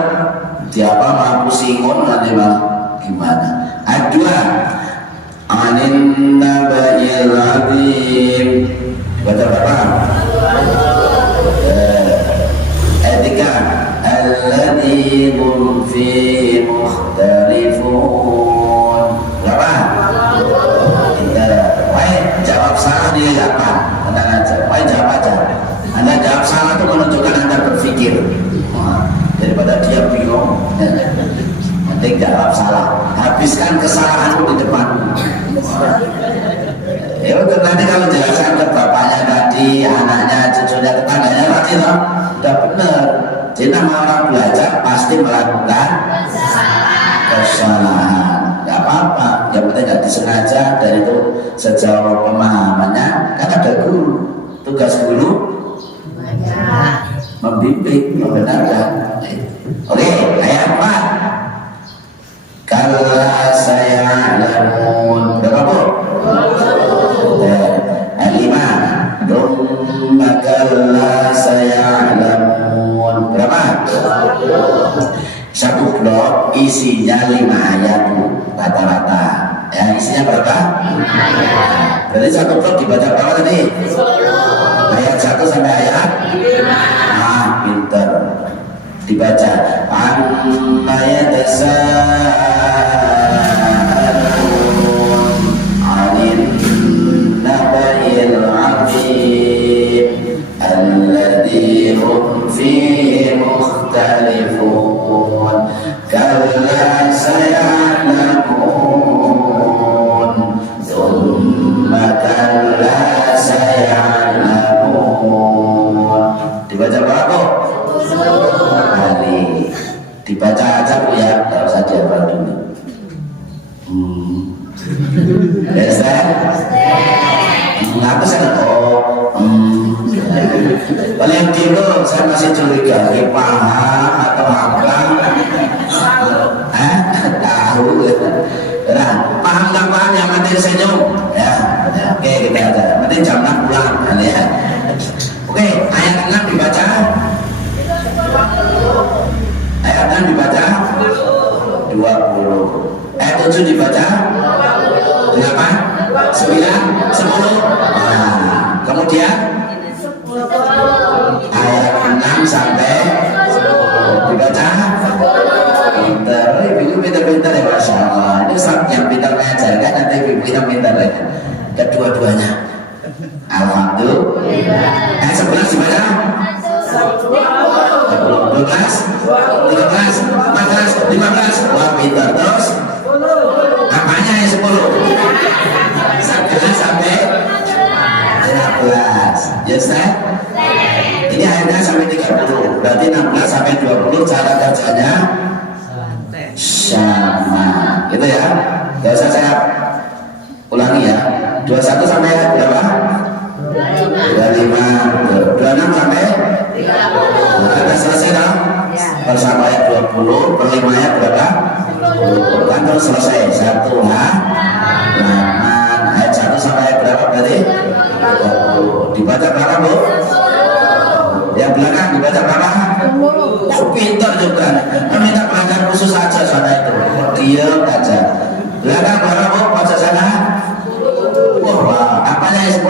Dihafal mampu singun nanti mah gimana? Ayat 2. Anin nabail azim. Dibaca berapa? Ayat 3. Alladzi hum fihi mukhtalifun. Berapa? Jawab salah di 8. Tenang aja. Jawab aja. Anda jawab salah itu menunjukkan Anda berpikir. Daripada dia bingung. Penting jawab salah. Habiskan kesalahanmu di depan. Ya udah, nanti kalau jelaskan ke bapaknya tadi, anaknya, cucunya, tetangganya tadi loh, udah benar. Jadi nama orang belajar pasti melakukan kesalahan. Gak apa-apa, yang penting gak disengaja. Dan itu sejauh pemahamannya kan ada guru. Tugas guru membimbing, membenarkan. Oke, ayat 4. Kalla saya'lamun. Berapa Bu? Ayat 5. Dumma kalla saya'lamun. Berapa? Satu blok isinya 5 ayat rata-rata. Ya, isinya berapa? 5 ayat. Berarti satu blok dibaca berapa tadi? 10. Ayat 1 sampai ayat 5. Pinter. Dibaca. Amma yatasaalun 'anil nabail 'azim alladzi hum fihi mukhtalifun. Kalla saya'lamun thumma kalla saya'lamun. Dibaca berapa? 10 kali. Dibaca aja Bu ya, tidak usah dihafal dulu. Biasa? Apa saya paling dulu saya masih curiga, paham atau apa? Tahu. Nah, paham nggak paham yang penting senyum. Ya, oke kita aja. Penting jam 6 pulang. Ya. Oke, ayat 6 dibaca. Ayat 6 dibaca 20. Ayat 7 dibaca 8, 9, 10. Nah, kemudian ayat 6 sampai 10 dibaca. Pintar, ibu pintar-pintar ya Masya Allah. Ini saat yang pintar mengajarkan, nanti ibu kita pintar ya. Kedua-duanya. Alhamdulillah. Ayat 11 dibaca 12, 13, 14, 15. Wah pintar. Terus apanya yang 10? 11 sampai 15. Yes, Ustaz? Ini akhirnya sampai 30. Berarti 16 sampai 20 cara kerjanya sama. Gitu ya. Gak usah saya ulangi ya. 21 sampai berapa? 25. 26 sampai 30. Sudah selesai dong? Bersama ayat 20 per 5 ayat berapa? 10. Kan terus selesai. 1 halaman. Ayat 1 sampai ayat berapa berarti? 20. Dibaca berapa Bu? Yang belakang dibaca berapa? 10. Pintar juga. Meminta pelanggan khusus saja sana itu. Diam aja. Belakang berapa Bu? Baca sana? Wah, apanya yang 10?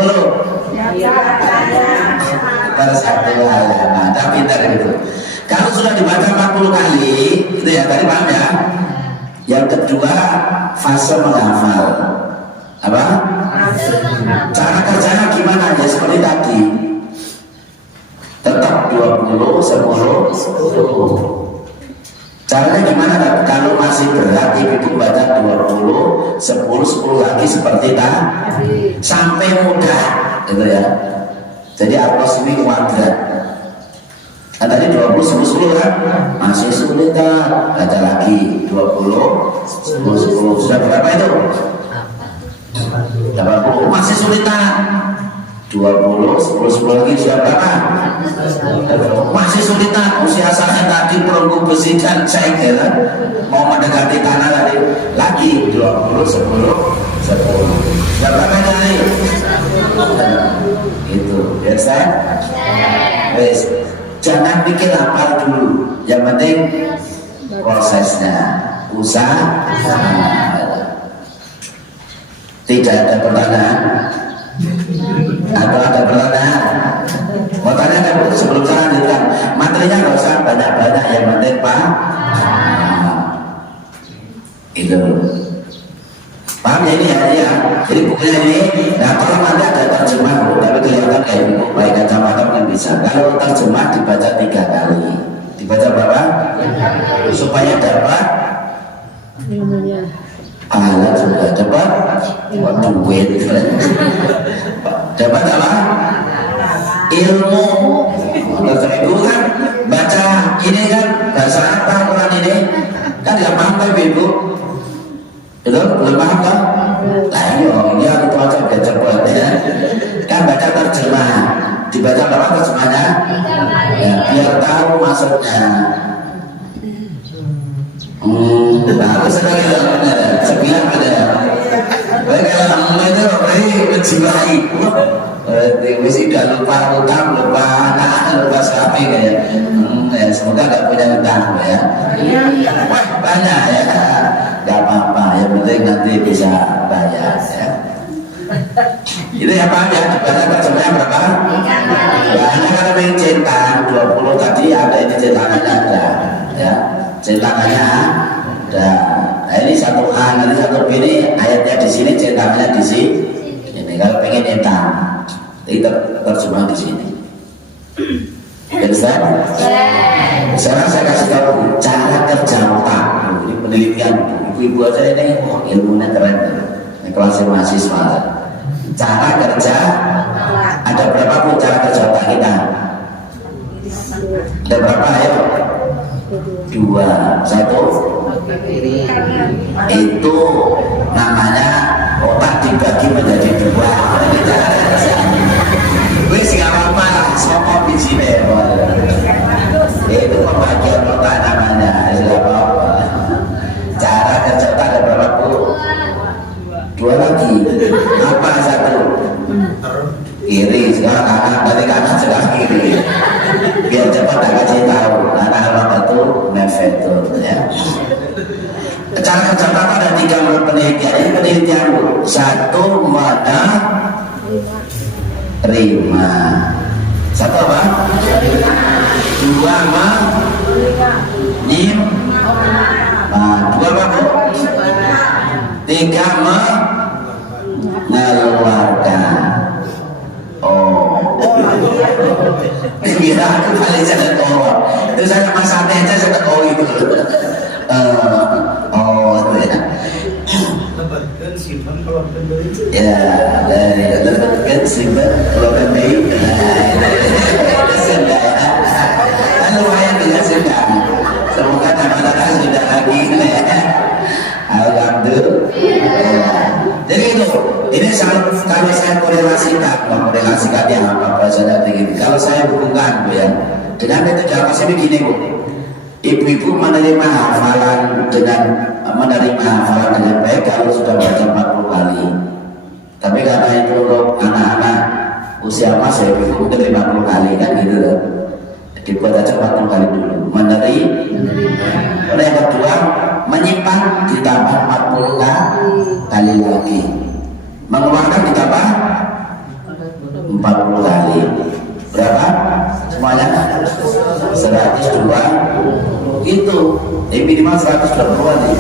Baru 1 halaman. Tapi pintar itu. Cara kerjanya gimana ya? Seperti tadi, tetap 20, 10, 10. Caranya gimana? Kalau masih berat, ibu baca 20, 10, 10 lagi seperti tadi sampai mudah, gitu ya. Jadi approximate kuadrat. Nah, tadi 20, 10, 10 kan? Masih sulit kan? Baca lagi 20, 10, 10. Sudah berapa itu? 80. Masih sulit kan? 20, 10, 10 lagi sudah berapa? Masih sulit kan? Usia saya tadi perlu besikan saya kira mau mendekati tanah tadi lagi 20, 10, 10. Sudah berapa kali? Gitu, biasa? Wes. Jangan pikir hafal dulu, yang penting prosesnya, usaha. Tidak ada pertanyaan? Atau ada pertanyaan? Mau tanya kan sebelum saya lanjutkan? Materinya nggak usah banyak-banyak, yang penting Pak. Itu. Paham ya ini ya? Jadi bukunya ini, nah kalau nanti ada terjemah, tapi kelihatan kayak buku baik kacamata mungkin bisa. Kalau terjemah dibaca 3 kali. Dibaca berapa? Supaya dapat pahala juga, dapat duit. Dapat apa? Ilmu. Terus itu kan baca ini kan bahasa apa Quran ini? Kan tidak paham kan ibu? Belum paham kan? Lah ini itu aja biar cepat ya. Kan baca terjemah, dibaca berapa terjemahnya? Ya, biar tahu maksudnya. Bagus sekali sebilang ada. Baik kalau itu menjiwai. Mesti udah lupa utang, lupa anak, lupa sapi kayak. Ya, semoga nggak punya utang ya. Wah banyak ya. Gak apa-apa, yang penting nanti bisa bayar ya. Itu yang paham ya, baca terjemahnya berapa? Banyak kalau yang centang 20 tadi ada ini centangannya ada ya. Centangannya ada. Nah ini 1A, nanti 1B ini ayatnya di sini, centangannya di sini. Ini kalau pengen centang, itu terjemah di sini. Bisa? Sekarang saya kasih tahu cara kerja otak. Ini penelitian ibu-ibu aja ini ilmunya keren. Ini kelas mahasiswa. Cara kerja ada berapa pun cara kerja otak kita? Ada berapa ya? 2, 1. Itu namanya otak dibagi menjadi 2. Wes nggak apa-apa, sokong di sini. Itu pembagian otak namanya, nggak apa-apa. Cara kerja otak ada berapa puluh? 2 lagi. Apa 1? Kiri, sekarang kanan, dari kanan sekarang kiri. Biar cepat tak kasih tahu. Anak apa itu mefetur ya. Cara kerja otak ada 3 menurut penelitian. Ini penelitian 1 mana? Terima. 1 apa? 2 apa? Nyim. 2 apa bu? 3 mengeluarkan. Oh. Kira aku paling saya tahu. Itu saya mas Ate aja saya tahu itu. Oh itu ya. Lepaskan simpan kalau kendali. Ya, lepaskan simpan kalau kendali. Lumayan tidak sudah. Semoga teman-teman sudah lagi. Alhamdulillah. Jadi itu, ini kalau saya korelasikan yang apa saja begini. Kalau saya hubungkan bu ya, dengan metode apa sih begini bu? Ibu-ibu menerima hafalan dengan baik kalau sudah baca 40 kali. Tapi karena itu untuk anak-anak usia masih ibu mungkin 50 kali kan gitu loh. Dibuat aja 40 kali dulu. Menerima. Yang kedua, menyimpan ditambah 40 kali lagi. Mengeluarkan ditambah 40 kali. Berapa? Semuanya 102. Gitu. Minimal 120 nih.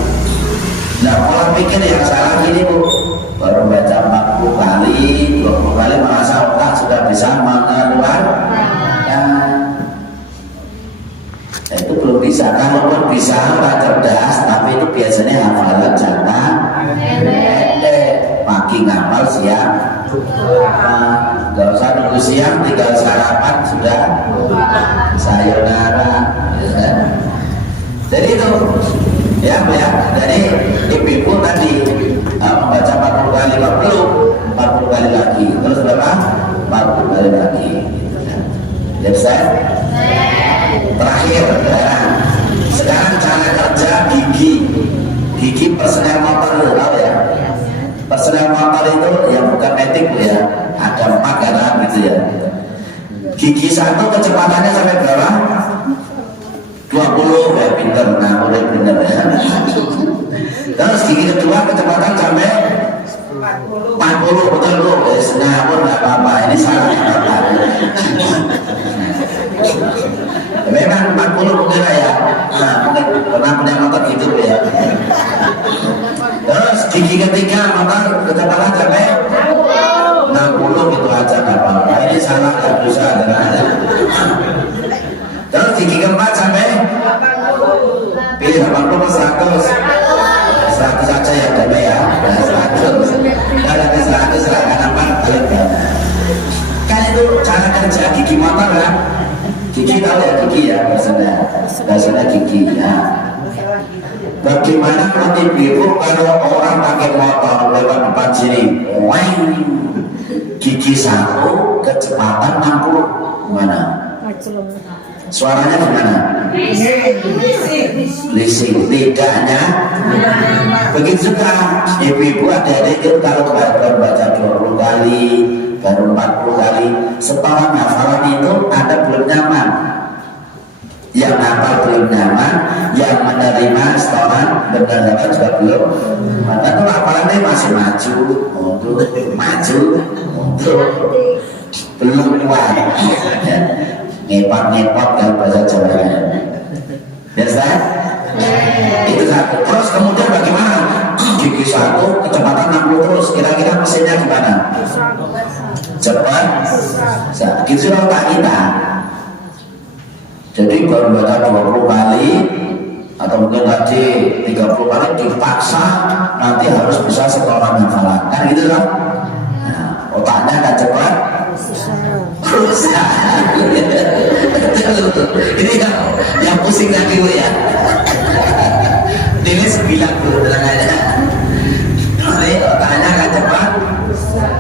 Nah, pola pikir yang salah ini bu, baru baca 40 kali bisa orang cerdas, tapi itu biasanya hafalan jangka pendek. Pagi ngapal, siang nggak usah nunggu siang, tinggal sarapan sudah sayonara, ya kan? Jadi itu ya, jadi ibu tadi membaca 40 kali, 40 kali lagi, terus berapa? 40 kali lagi. Ya bisa? Terakhir, sekarang cara kerja gigi personel motor, tahu ya? Personel motor itu yang bukan metik ya, ada 4 garam gitu ya. Gigi satu kecepatannya sampai berapa? 20, ya pinter, nah mulai pinter ya. Terus gigi kedua kecepatan sampai 40, betul bu. Nah pun nggak apa-apa, ini salah apa? Memang 40 mungkin ya. Nah mungkin pernah punya motor hidup ya. Terus gigi ketiga motor kecepatan sampai 60 gitu aja nggak apa-apa. Ini salah nggak bisa dengan. Terus gigi keempat sampai pilih 80 100 saja ya damai ya. 100 kalau ke 100 silahkan apa kan itu cara kerja gigi motor kan. Gigi tahu ya, gigi ya bahasanya gigi ya. Bagaimana nanti ibu kalau orang pakai motor lewat depan sini, gigi satu kecepatan 60 gimana? Suaranya gimana? Rising, tidaknya begitu juga ibu-ibu adik-adik itu kalau baru baca 20 kali baru 40 kali setoran hafalan itu ada belum nyaman, yang hafal belum nyaman, yang menerima setoran benar-benar juga belum. Maka kalau hafalannya masih maju belum kuat, ngepot kalau bahasa Jawa. Biasa? Itu satu. Terus kemudian bagaimana? Gigi satu kecepatan 60 terus. Kira-kira mesinnya gimana? Cepat. Gitu otak kita. Jadi baru baca 20 kali atau mungkin tadi 30 kali dipaksa nanti harus bisa setoran hafalan. Kan gitu kan? Nah, otaknya akan cepat. Ini yang pusing lagi bu ya. Ini 90 tenang aja. Ini otaknya akan cepat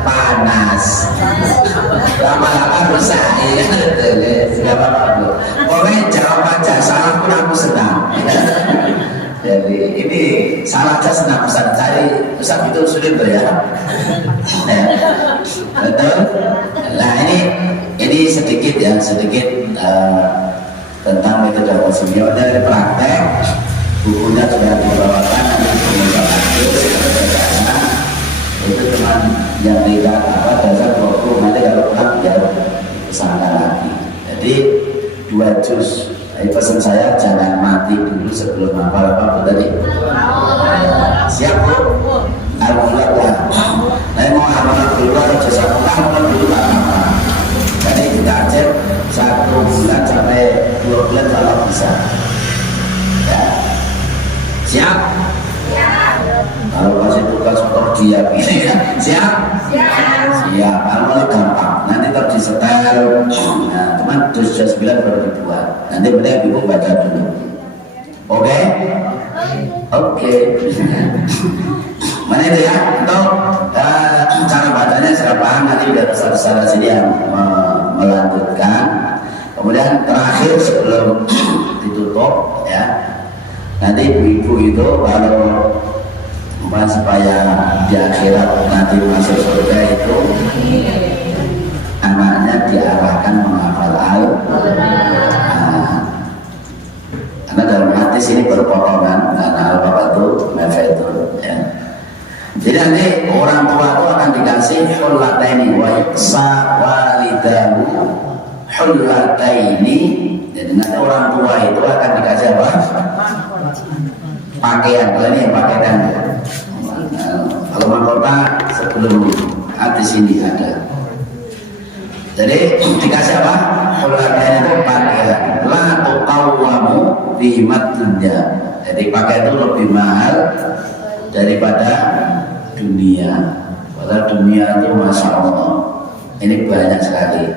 panas. Lama-lama rusak ya. Tidak apa-apa bu. Pokoknya jawab aja, salah pun aku senang. Jadi ini salah aja senang Ustaz, cari Ustaz itu sulit tuh ya. Betul. Nah ini sedikit tentang metode Wasimio dari praktek. Bukunya sudah dibawakan, nanti pemirsa kasus itu cuma yang tidak dasar 20, nanti kalau kurang biar kesana lagi. Jadi 2 juz. Pesan saya jangan mati dulu sebelum hafal apa tadi. Siap bu? Alhamdulillah. Nah mau hafal dulu atau jasa hafal dulu apa? Jadi kita ajar 1 bulan sampai 2 bulan kalau bisa. Ya. Siap? Kalau masih tugas motor dia ini ya. Siap? Siap. Kalau gampang. Nanti terdisetel. Nah, teman dus 9 baru dibuat. Nanti mereka ibu baca dulu. Oke? Oke. Mana itu ya? Untuk cara bacanya saya paham. Nanti udah besar-besar sini yang melanjutkan. Kemudian terakhir sebelum ditutup ya. Nanti ibu-ibu itu kalau supaya di akhirat nanti masuk surga itu anaknya diarahkan menghafal Al-Quran. Karena dalam hadis ini berpotongan karena Al-Baqarah itu mefetul ya. Jadi nanti orang tua itu akan dikasih hullataini wa iksa walidahu hullataini. Jadi nanti orang tua itu akan dikasih apa? Pakaian. Ini pakaian. Kalau mahkota sebelum hadis ini ada. Jadi dikasih apa? Hullataini itu pakaian. La tuqawwamu bimat dunia. Jadi pakai itu lebih mahal daripada dunia. Padahal dunia itu masya Allah ini banyak sekali.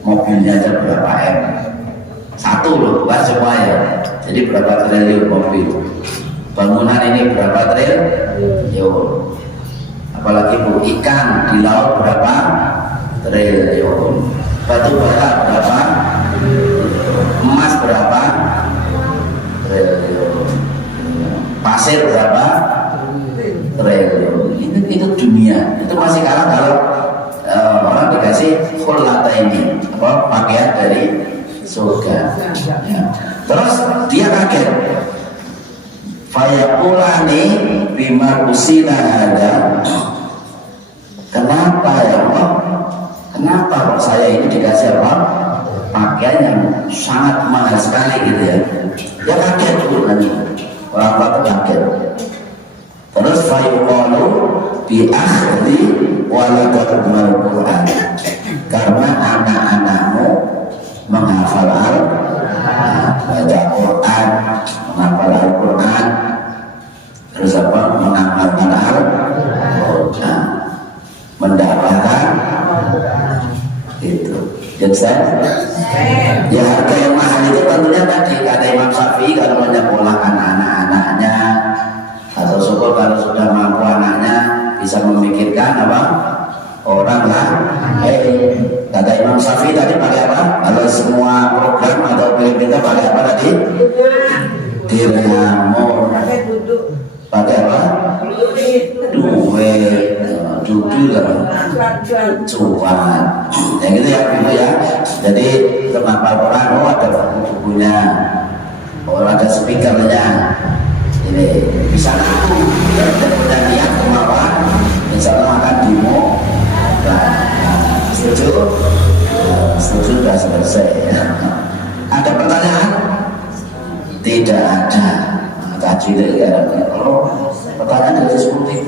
Mobilnya aja berapa M? Satu loh, bukan semua ya. Jadi berapa triliun mobil. Bangunan ini berapa triliun. Apalagi bu, ikan di laut berapa triliun. Batu bara berapa? Emas berapa triliun. Pasir berapa triliun. Itu dunia. Itu masih kalah kalau orang dikasih khulata ini, apa, pakaian dari surga. Ya. Terus dia kaget. Fayaqulani bima usina ada. Kenapa ya Allah? Kenapa kok saya ini dikasih apa? Pakaian yang sangat mahal sekali gitu ya. Dia kaget dulu nanti. Orang tua kaget. Terus fayuqalu bi akhdi waladatul Quran. Karena anak-anakmu menghafal baca Quran, menghafal Al-Quran, terus apa? Mengamalkan Al-Quran, mendapatkan itu. Jadi ya harga yang mahal itu tentunya tadi kata Imam Syafi'i kalau menyekolahkan anak-anaknya, atau syukur kalau sudah mampu anaknya bisa memikirkan apa orang lah. Kata Imam Syafi'i tadi pakai apa? Kalau semua program atau film kita pakai apa tadi? Dirhamur. Pakai apa? Duit, judul cuan. Yang gitu ya, Ibu ya. Jadi kenapa Quran? Oh ada bukunya, oh ada speakernya. Ini bisa aku dan punya niat kemauan, insya Allah akan demo. Setuju? Setuju sudah selesai. Ada pertanyaan? Tidak ada. Tadi ya, kalau pertanyaan dari 10.000,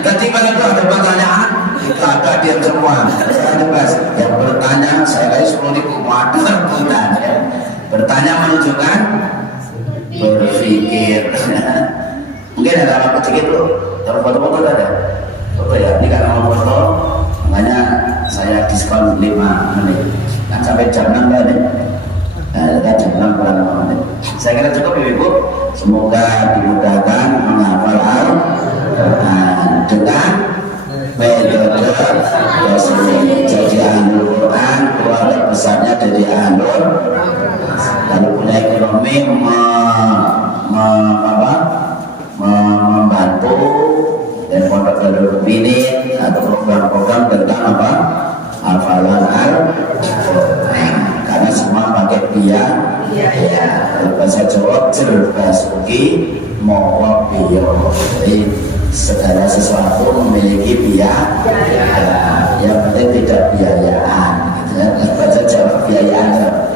tadi kalau ada pertanyaan, itu ada dia semua. Yang bertanya saya kasih 10.000, mudah ya. Bertanya menunjukkan berpikir. Mungkin ada apa sedikit loh. Kalau foto-foto ada. Foto ya. Ini karena mau foto, makanya saya diskon 5 menit. Kan sampai jam 6 kan ya. Nah, jam 6 kurang 5 menit. Saya kira cukup Ibu. Semoga dimudahkan menghafal Al-Quran dengan metode jadi ahlul Quran, keluarga besarnya jadi ahlul. Lalu punya ekonomi membantu dan pondok Darul Mukminin atau program-program tentang apa hafalan Al-Quran, karena semua pakai biaya. Kalau bahasa Jawa cerbasuki mawa biaya. Jadi segala sesuatu memiliki biaya. Yang penting tidak biayaan. Bahasa Jawa biayaan.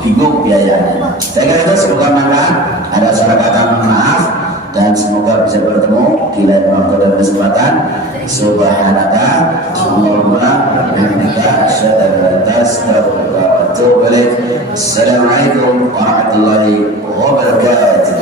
Bingung biayanya. Saya kira itu semoga manfaat. Ada salah kata maaf dan semoga bisa bertemu di lain waktu dan kesempatan. Subhanaka Allahumma wa bihamdika asyhadu an la ilaha illa anta astaghfiruka wa atubu ilaik. Assalamualaikum warahmatullahi wabarakatuh.